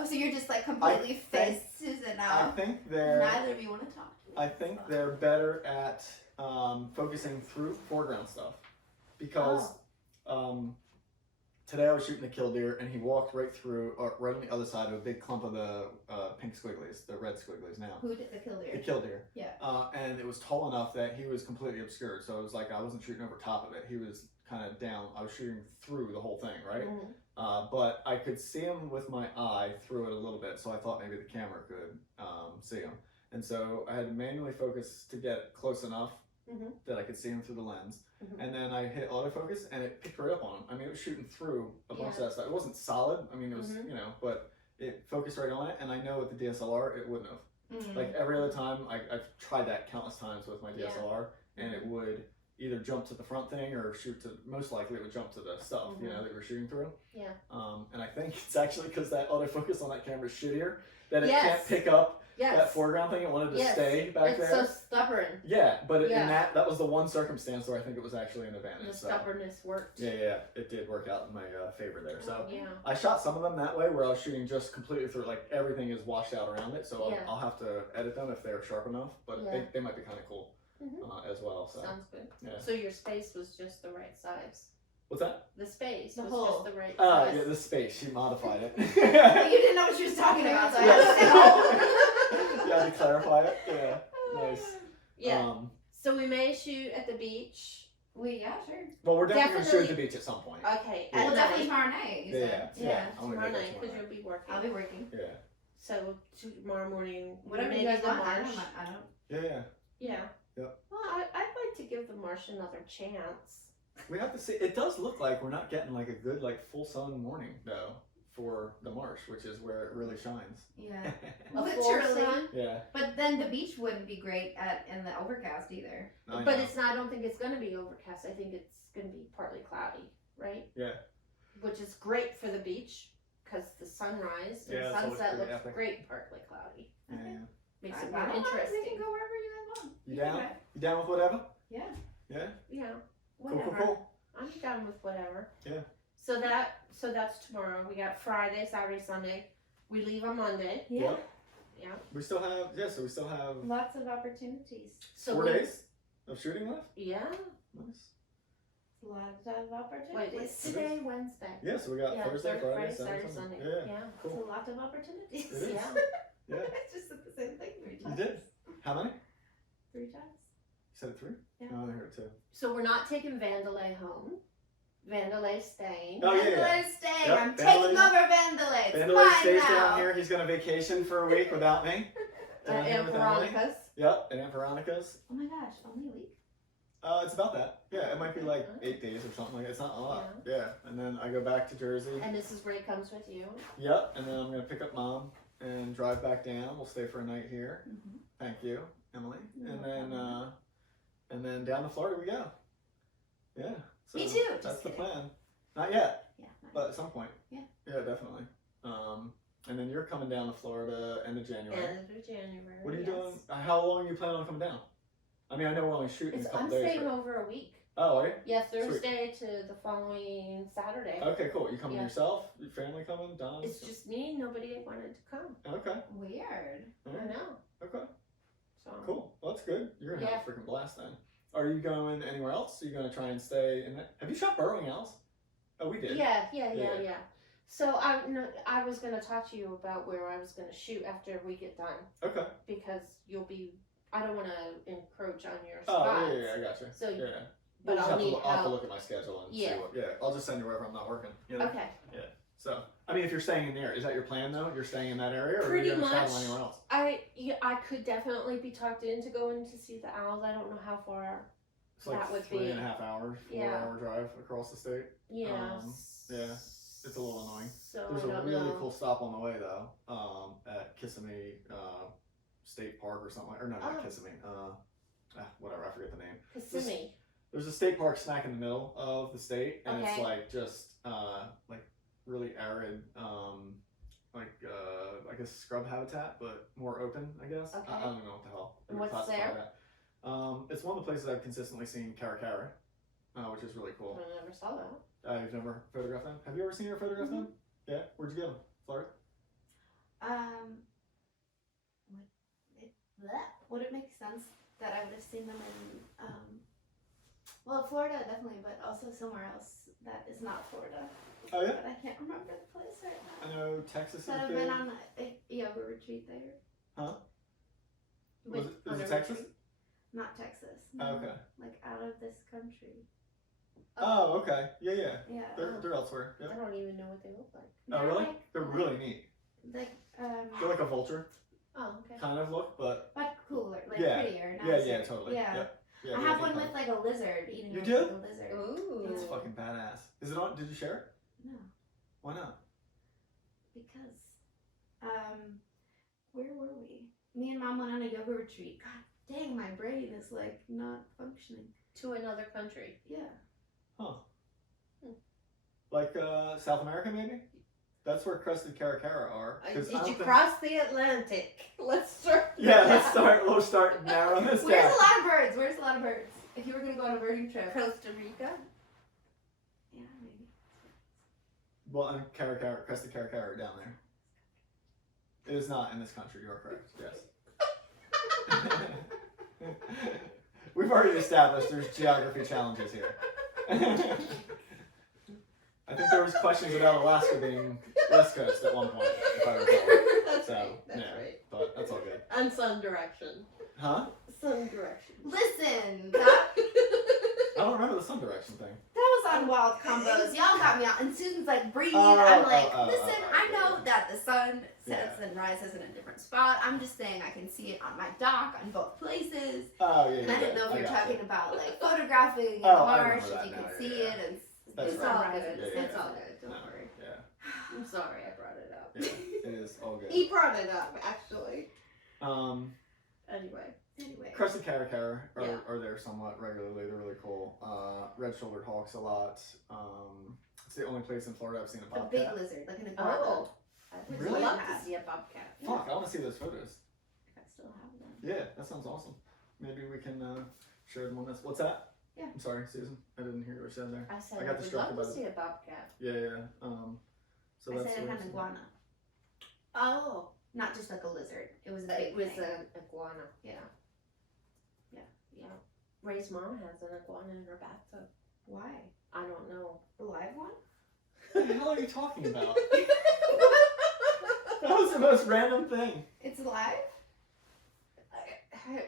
Oh, so you're just like completely think- faces and I think they're neither of you want to talk to me. I think they're better at focusing through foreground stuff because today I was shooting a killdeer and he walked right through, or right on the other side of a big clump of the pink squigglies, the red squigglies now. Who did the killdeer? The killdeer. Yeah. And it was tall enough that he was completely obscured, so it was like I wasn't shooting over top of it. He was kind of down. I was shooting through the whole thing, right? Mhm. But I could see him with my eye through it a little bit, so I thought maybe the camera could see him. And so I had to manually focus to get close enough Mhm. that I could see him through the lens. Mhm. And then I hit autofocus and it picked right up on him. I mean, it was shooting through a bunch of Yeah. that stuff. It wasn't solid. I mean, it was, Mhm. you know, but it focused right on it. And I know with the DSLR, it wouldn't have. Mm. Like every other time, I've tried that countless times with my DSLR, and it would either jump to the front thing or shoot to, most likely it would jump to the stuff, you know, that we're shooting through. Yeah. And I think it's actually because that autofocus on that camera is shittier, that it Yes. can't pick up that Yes. foreground thing. It wanted to Yes. stay back It's there. so stubborn. Yeah, but Yeah. in that was the one circumstance where I think it was actually an advantage. The So. stubbornness worked. Yeah, it did work out in my favor there. So Yeah. I shot some of them that way where I was shooting just completely through, like everything is washed out around it. So Yeah. I'll have to edit them if they're sharp enough, but Yeah. they might be kind of cool Mhm. as well. So Sounds good. yeah. So your space was just the right size. What's that? The space The was hole. just the right Oh size. yeah, the space. She modified it. But you didn't know what she was talking about, so I had to say, oh. Yeah, to clarify it. Yeah, nice. Yeah. So we may shoot at the beach. Yeah, sure. Well, we're definitely gonna shoot at Definitely- the beach at some point. Okay. Yeah. At Well, definitely night. tomorrow night, you said. Yeah. I wanna Tomorrow go there night, because tomorrow you'll be working. I'll be working. Yeah. So tomorrow morning, Whatever maybe you guys the want. marsh. I don't. Yeah. Yeah. Yep. Well, I'd like to give the marsh another chance. We have to see. It does look like we're not getting like a good like full sun morning though for the marsh, which is where it really shines. Yeah. A full Literally. sun. Yeah. But then the beach wouldn't be great in the overcast either. I But know. it's not. I don't think it's going to be overcast. I think it's going to be partly cloudy, right? Yeah. Which is great for the beach because the sunrise Yeah, and it's always sunset pretty looks epic. great partly cloudy. Yeah. Makes I it don't more mind. We interesting. can go wherever you guys want. You can down? drive. You down with whatever? Yeah. Yeah. Yeah. Whatever. Cool. I'm down with whatever. Yeah. So that's tomorrow. We got Friday, Saturday, Sunday. We leave on Monday. Yeah. Yeah. We still have so we still have Lots of opportunities. So 4 we- days of shooting left. Yeah. Nice. Lots of opportunities. Wait, what's today? Wednesday. Yeah, so we got Yeah, Thursday, Friday, Friday, Saturday, Sunday. Sunday. Yeah. Yeah. It's Cool. a lot of opportunities. It is. Yeah. Yeah. I just said the same thing 3 You times. did. How many? 3 times. You said it 3? Yeah. No, I heard it 2. So we're not taking Vandalay home. Vandalay's staying. Oh, yeah. Vandalay's staying. Yep, I'm Vandalay- taking over Vandalay. It's Vandalay mine stays now. down here. He's gonna vacation for a week without me. Down here And with Emily. Veronica's. Yep, and Aunt Veronica's. Oh my gosh, only a week? It's about that. Yeah, it might be like 8 days or something like that. It's not a lot. Yeah. And then I go back to Jersey. And Mrs. Ray comes with you. Yep. And then I'm gonna pick up Mom and drive back down. We'll stay for a night here. Mm-hmm. Thank you, Emily. No And then down to Florida we go. Yeah. So Me too, just That's the kidding. plan. Not yet, Yeah. but at some point. Yeah. Yeah, definitely. And then you're coming down to Florida end of January. End of January. What are you yes. doing? How long are you planning on coming down? I mean, I know we're only shooting a couple I'm days. staying right? over a week. Oh, are you? Yeah, Thursday to the following Saturday. Okay, cool. You coming Yeah. yourself? Your family coming? Don? It's just me. Nobody wanted to come. Okay. Weird. All I right. know. Okay. So Cool. Well, that's good. You're gonna have a freaking blast then. Are you going anywhere else? Are you gonna try and stay in that? Have you shot burrowing owls? Oh, we did. Yeah. Yeah. So I was gonna talk to you about where I was gonna shoot after we get done Okay. because I don't want to encroach on your Oh, spots. yeah, I gotcha. So, yeah. but We'll just I'll have to, need I'll have to help. look at my schedule and Yeah. see what. Yeah, I'll just send you wherever I'm not working. You know? Okay. So, I mean, if you're staying in there, is that your plan though? You're staying in that area, or Pretty are you gonna much. travel anywhere else? I could definitely be talked into going to see the owls. I don't know how far. It's like That would 3.5 hours, 4-hour drive across the state. Yeah. Yeah, it's a little annoying. So There's I a don't really know. cool stop on the way though, at Kissimmee State Park or something, or no, not Oh. Kissimmee. Whatever, I forget the name. Kissimmee. There's a state park smack in the middle of the state, and it's Okay. like just like really arid, I guess scrub habitat, but more open, I guess. Okay. I don't know what the hell. you And would what's classify there? that. It's one of the places I've consistently seen Caracara, which is really cool. I never saw that. You've never photographed them? Have you ever seen or photographed them? Yeah. Where'd you get them? Florida. Would it make sense that I would have seen them in, well, Florida definitely, but also somewhere else that is not Florida. Oh yeah. But I can't remember the place right I now. know Texas is That I've big. been on a yoga retreat there. Huh? Wait, Is it Texas? not Texas. Oh, No, okay. like out of this country. Oh, okay. Yeah. Yeah. They're elsewhere. I Yeah. don't even know what they look like. Oh, really? Like, They're really neat. like They're like a vulture Oh, okay. kind of look, but cooler, like Yeah. prettier. Not yeah, so- totally. Yeah. Yep. Yeah, I yeah, have good one kind. with like a lizard eating You it do? like a lizard. Ooh. That's fucking badass. Is it on? Did you share it? No, Why not? because where were we? Me and Mom went on a yoga retreat. God dang, my brain is like not functioning. To another country. Yeah. Like South America, maybe? That's where crested caracara are. 'Cause I Did don't you think- cross the Atlantic? Let's start. Yeah, we'll start narrowing this Where's down. a lot of birds? Where's a lot of birds? If you were gonna go on a birding trip. Costa Rica. Yeah, maybe. Well, and crested caracara are down there. It is not in this country, you are correct, yes. We've already established there's geography challenges here. I think there was questions about Alaska being West Coast at one point, if I recall. That's So, right. That's yeah. right. But that's all good. And sun direction. Huh? Sun direction. Listen, that I don't remember the sun direction thing. was on Wild Combos. Y'all got me out. And Susan's like, breathe. Oh, I'm like, oh, listen, oh, I know yeah. that the sun sets and rises in a different spot. I'm just saying I can see it on my dock on both places. Oh, yeah, And I didn't know if you were talking about like photographing in the Oh, I marsh, remember that if you now, could yeah, see yeah. it and That's the right. sunrise. Yeah, yeah, It's yeah. all good. Don't No. worry. Yeah, I'm sorry I brought it up. yeah, it is all good. He brought it up, actually. Anyway. Anyway. Crested caracara Yeah. are there somewhat regularly. They're really cool. Red-shouldered hawks a lot. It's the only place in Florida I've seen a A bobcat. big lizard, like an iguana. Oh. I would Really? love to see a bobcat. Fuck, I want to see those photos. I still have them. Yeah, that sounds awesome. Maybe we can share them on this. What's that? Yeah. I'm sorry, Susan. I didn't hear what you said there. I said I I, got would distracted love by to see a bobcat. Yeah. So I that's said it what had an it's- iguana, Oh. not just like a lizard. It was a It big was thing. an iguana. Yeah. Ray's mom has an iguana in her bathtub. Why? I don't know. A live one? What the hell are you talking about? That was the most random thing. It's alive?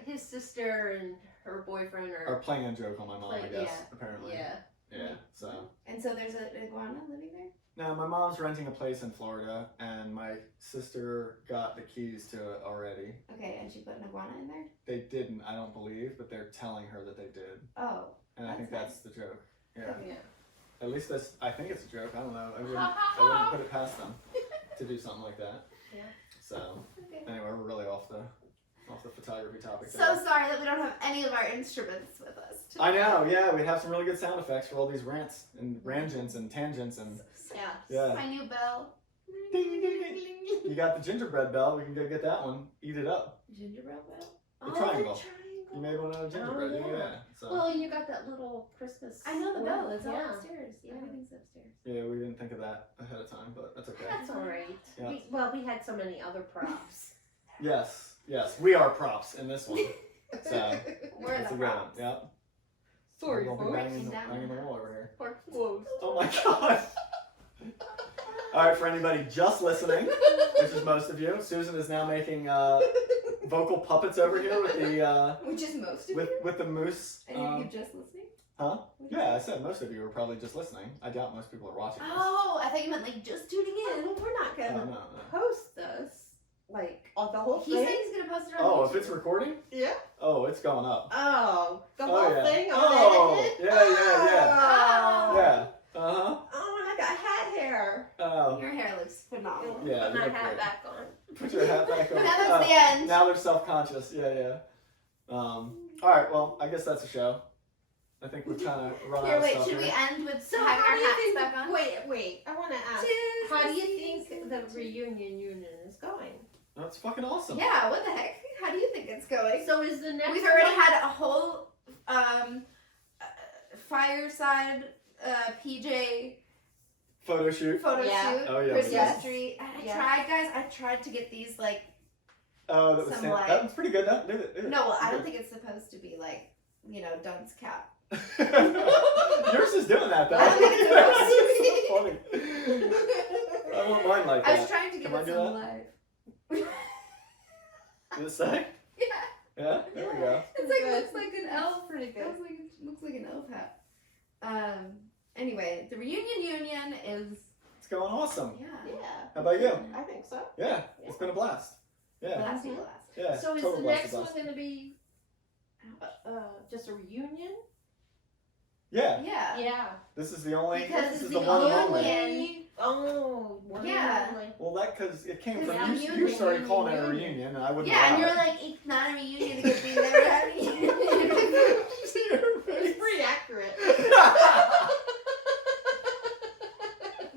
His sister and her boyfriend Or are. playing a joke on my mom, I Like, guess, yeah. apparently. Yeah. Yeah, so. And so there's an iguana living there? Now, my mom's renting a place in Florida, and my sister got the keys to it already. Okay, and she put an iguana in there? They didn't, I don't believe, but they're telling her that they did. Oh. And I think That's that's the joke. Yeah. Yeah. At least I think it's a joke. I don't know. I wouldn't put it past them to do something like that. Yeah. So, Okay. anyway, we're really off the photography topic So there. sorry that we don't have any of our instruments with us today. I know, yeah, we have some really good sound effects for all these rants and rangents and tangents and Yeah. yeah. My new bell. Ding, ding, ding, You got the gingerbread bell. We can go get that one. Eat it up. Gingerbread bell? The triangle. The triangle. You made one out of gingerbread. Oh, Yeah. yeah. So. Well, you got that little Christmas. I know the one. bell. It's all Yeah. upstairs. Yeah, everything's upstairs. Yeah, we didn't think of that ahead of time, but that's okay. That's all right. Yeah. We had so many other props. Yes, we are props in this one. So We're it's the a good one. props. Yep. Sorry, We'll be folks. banging the wall over here. We're close. Oh my god. All right, for anybody just listening, which is most of you, Susan is now making vocal puppets over here with the Which is most of you. with the moose. And you're just listening? Huh? Yeah, I said most of you are probably just listening. I doubt most people are watching this. Oh, I thought you meant like just tuning in. Well, we're not Oh, gonna no. post this like on the whole He thing. said he's gonna post it on Oh, YouTube. if it's recording? Yeah. Oh, it's going up. Oh, the Oh, whole yeah. thing. Oh, Unedited? yeah. Oh. Yeah. Uh-huh. Oh, and I got hat hair. Oh. Your hair looks phenomenal. Yeah, Put you my look hat great. back on. Put your hat back on. Now that's the end. Now they're self-conscious. Yeah. All right, well, I guess that's a show. I think we've kind of run Here, out of wait, stuff should we here. end with So having how our do you hats think? back on? Wait. I want to ask. Tis How do the you think season the to- reunion is going? That's fucking awesome. Yeah, what the heck? How do you think it's going? So is the next? We've already one- had a whole fireside PJ Photo shoot. photo Yeah. shoot, Oh, yeah, Christmas yes. tree. And I Yeah. tried, guys. I tried to get these like. Oh, that was Some Santa. light. That was pretty good. That did it. No, well, I don't think it's supposed to be like dunce cap. Yours is doing that though. I don't think it's That's so funny. I want mine like I that. was trying to give Can I it do some that? life. Did it say? Yeah, Yeah. There we go. it's like Good. looks like an elf. Pretty good. Looks like an elf hat. Anyway, the reunion is It's going awesome. yeah. How about you? I think so. Yeah. It's been a blast. Yeah. Blasty Mhm. blast. Yeah. So is total the blast next to one blast. going to be just a reunion? Yeah. Yeah. Yeah. This is the only. Because this it's is the the one and only- only. Oh, one Yeah. and only. Well, that because it came Because from you. You reunion, started calling it a reunion, and I wouldn't. Yeah, and allow you're it. like, it's not a reunion because we never had a reunion. It's pretty accurate.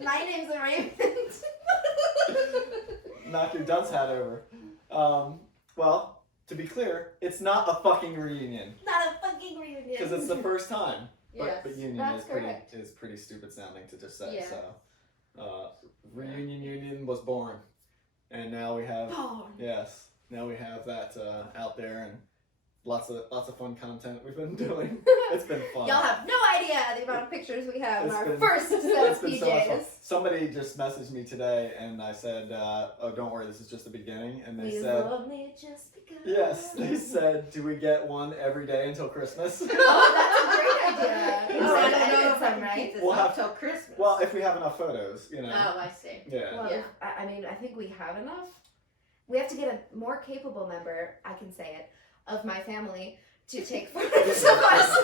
My name's Raymond. Knock your dunce hat over. Well, to be clear, it's not a fucking reunion Not a fucking reunion. because it's the first time. Yes, But union that's is pretty correct. is pretty stupid sounding to just say. Yeah. So, reunion union was born, and now we have now we have that out there and lots of fun content we've been doing. It's been fun. Y'all have no idea the amount of pictures we have It's on our been- first set It's of been so much fun. PJs. Somebody just messaged me today, and I said, "Oh, don't worry, this is just the beginning." And they We've said, only just begun. "Yes." They said, "Do we get one every day until Christmas?" Oh, that's a great idea. Oh, You I sound don't know like if I some, can right? keep this We'll up have- till Christmas. Well, if we have enough photos, you know. Oh, I see. Yeah. Well, Yeah. I mean, I think we have enough. We have to get a more capable member, I can say it, of my family to take photos of us.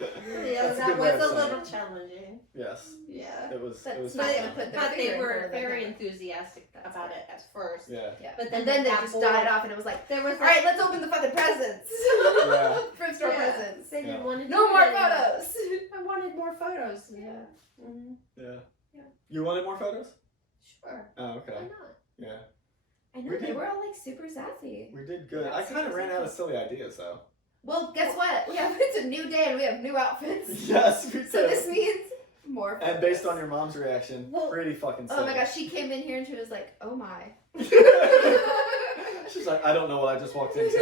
Yeah, That's a that good way was of a saying little it. challenging. Yes. Yeah. It was. That's It was. not fun. gonna put their But they finger in front were of the very camera. enthusiastic about it at first. Yeah. Yeah. But And then they got just bored. died off and it was like, There was all right, let's open the fucking presents. Yeah. Thrift store Yeah. presents. They didn't Yeah. want to No do more it anymore. photos. I wanted more photos. Yeah. Mhm. Yeah. Yeah. You wanted more photos? Sure. Oh, Why okay. not? Yeah. I know, We they did. were all like super sassy. We did good. Yeah, I kind of super ran out of sassy. silly ideas though. Well, guess what? It's a new day and we have new outfits. Yes, we So did. this means more photos. And based on your mom's reaction, Well- pretty fucking silly. Oh my gosh, she came in here and she was like, oh my. She's like, I don't know what I just walked into.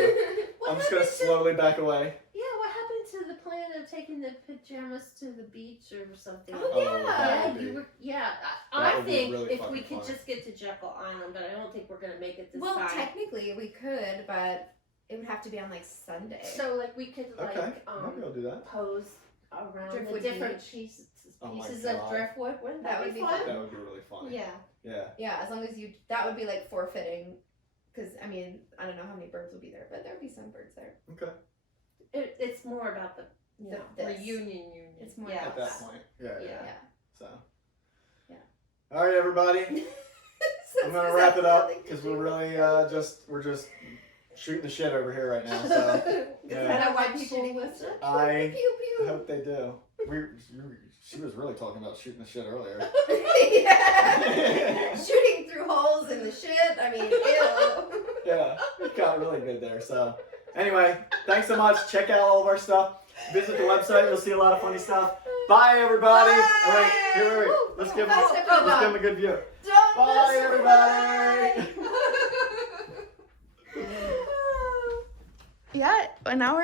What I'm just gonna happened to- slowly back away. Yeah, what happened to the plan of taking the pajamas to the beach or something? Oh, Oh, yeah. that Yeah, would be- you were. Yeah, that I would be think really if we fucking could fun. just get to Jekyll Island, but I don't think we're gonna make it this Well, time. technically we could, but it would have to be on like Sunday. So like we could like Okay, maybe I'll do that. pose around Driftwood the different beach. pieces Oh my of God. driftwood. Wouldn't That that, would be be fun? That would be really fun. Yeah. Yeah. Yeah, as long as you, that would be like forfeiting, because I mean, I don't know how many birds would be there, but there would be some birds there. Okay. It's more about the This. reunion. It's more yeah. At that point. Yeah. Yeah. Yeah. Yeah. So. Yeah. All right, everybody. I'm gonna wrap it up because we're really we're just shooting the shit over here right now. So Is Yeah. that why people listen? I Pew pew. hope they do. She was really talking about shooting the shit earlier. Yeah. Shooting through holes in the shit. I mean, ew. Yeah, it got really good there. So, anyway, thanks so much. Check out all of our stuff. Visit the website. You'll see a lot of funny stuff. Bye, everybody. Bye. Oh, wait, wait. Let's give Bye, them a good view. Don't Bye, miss everybody. Yeah, an hour.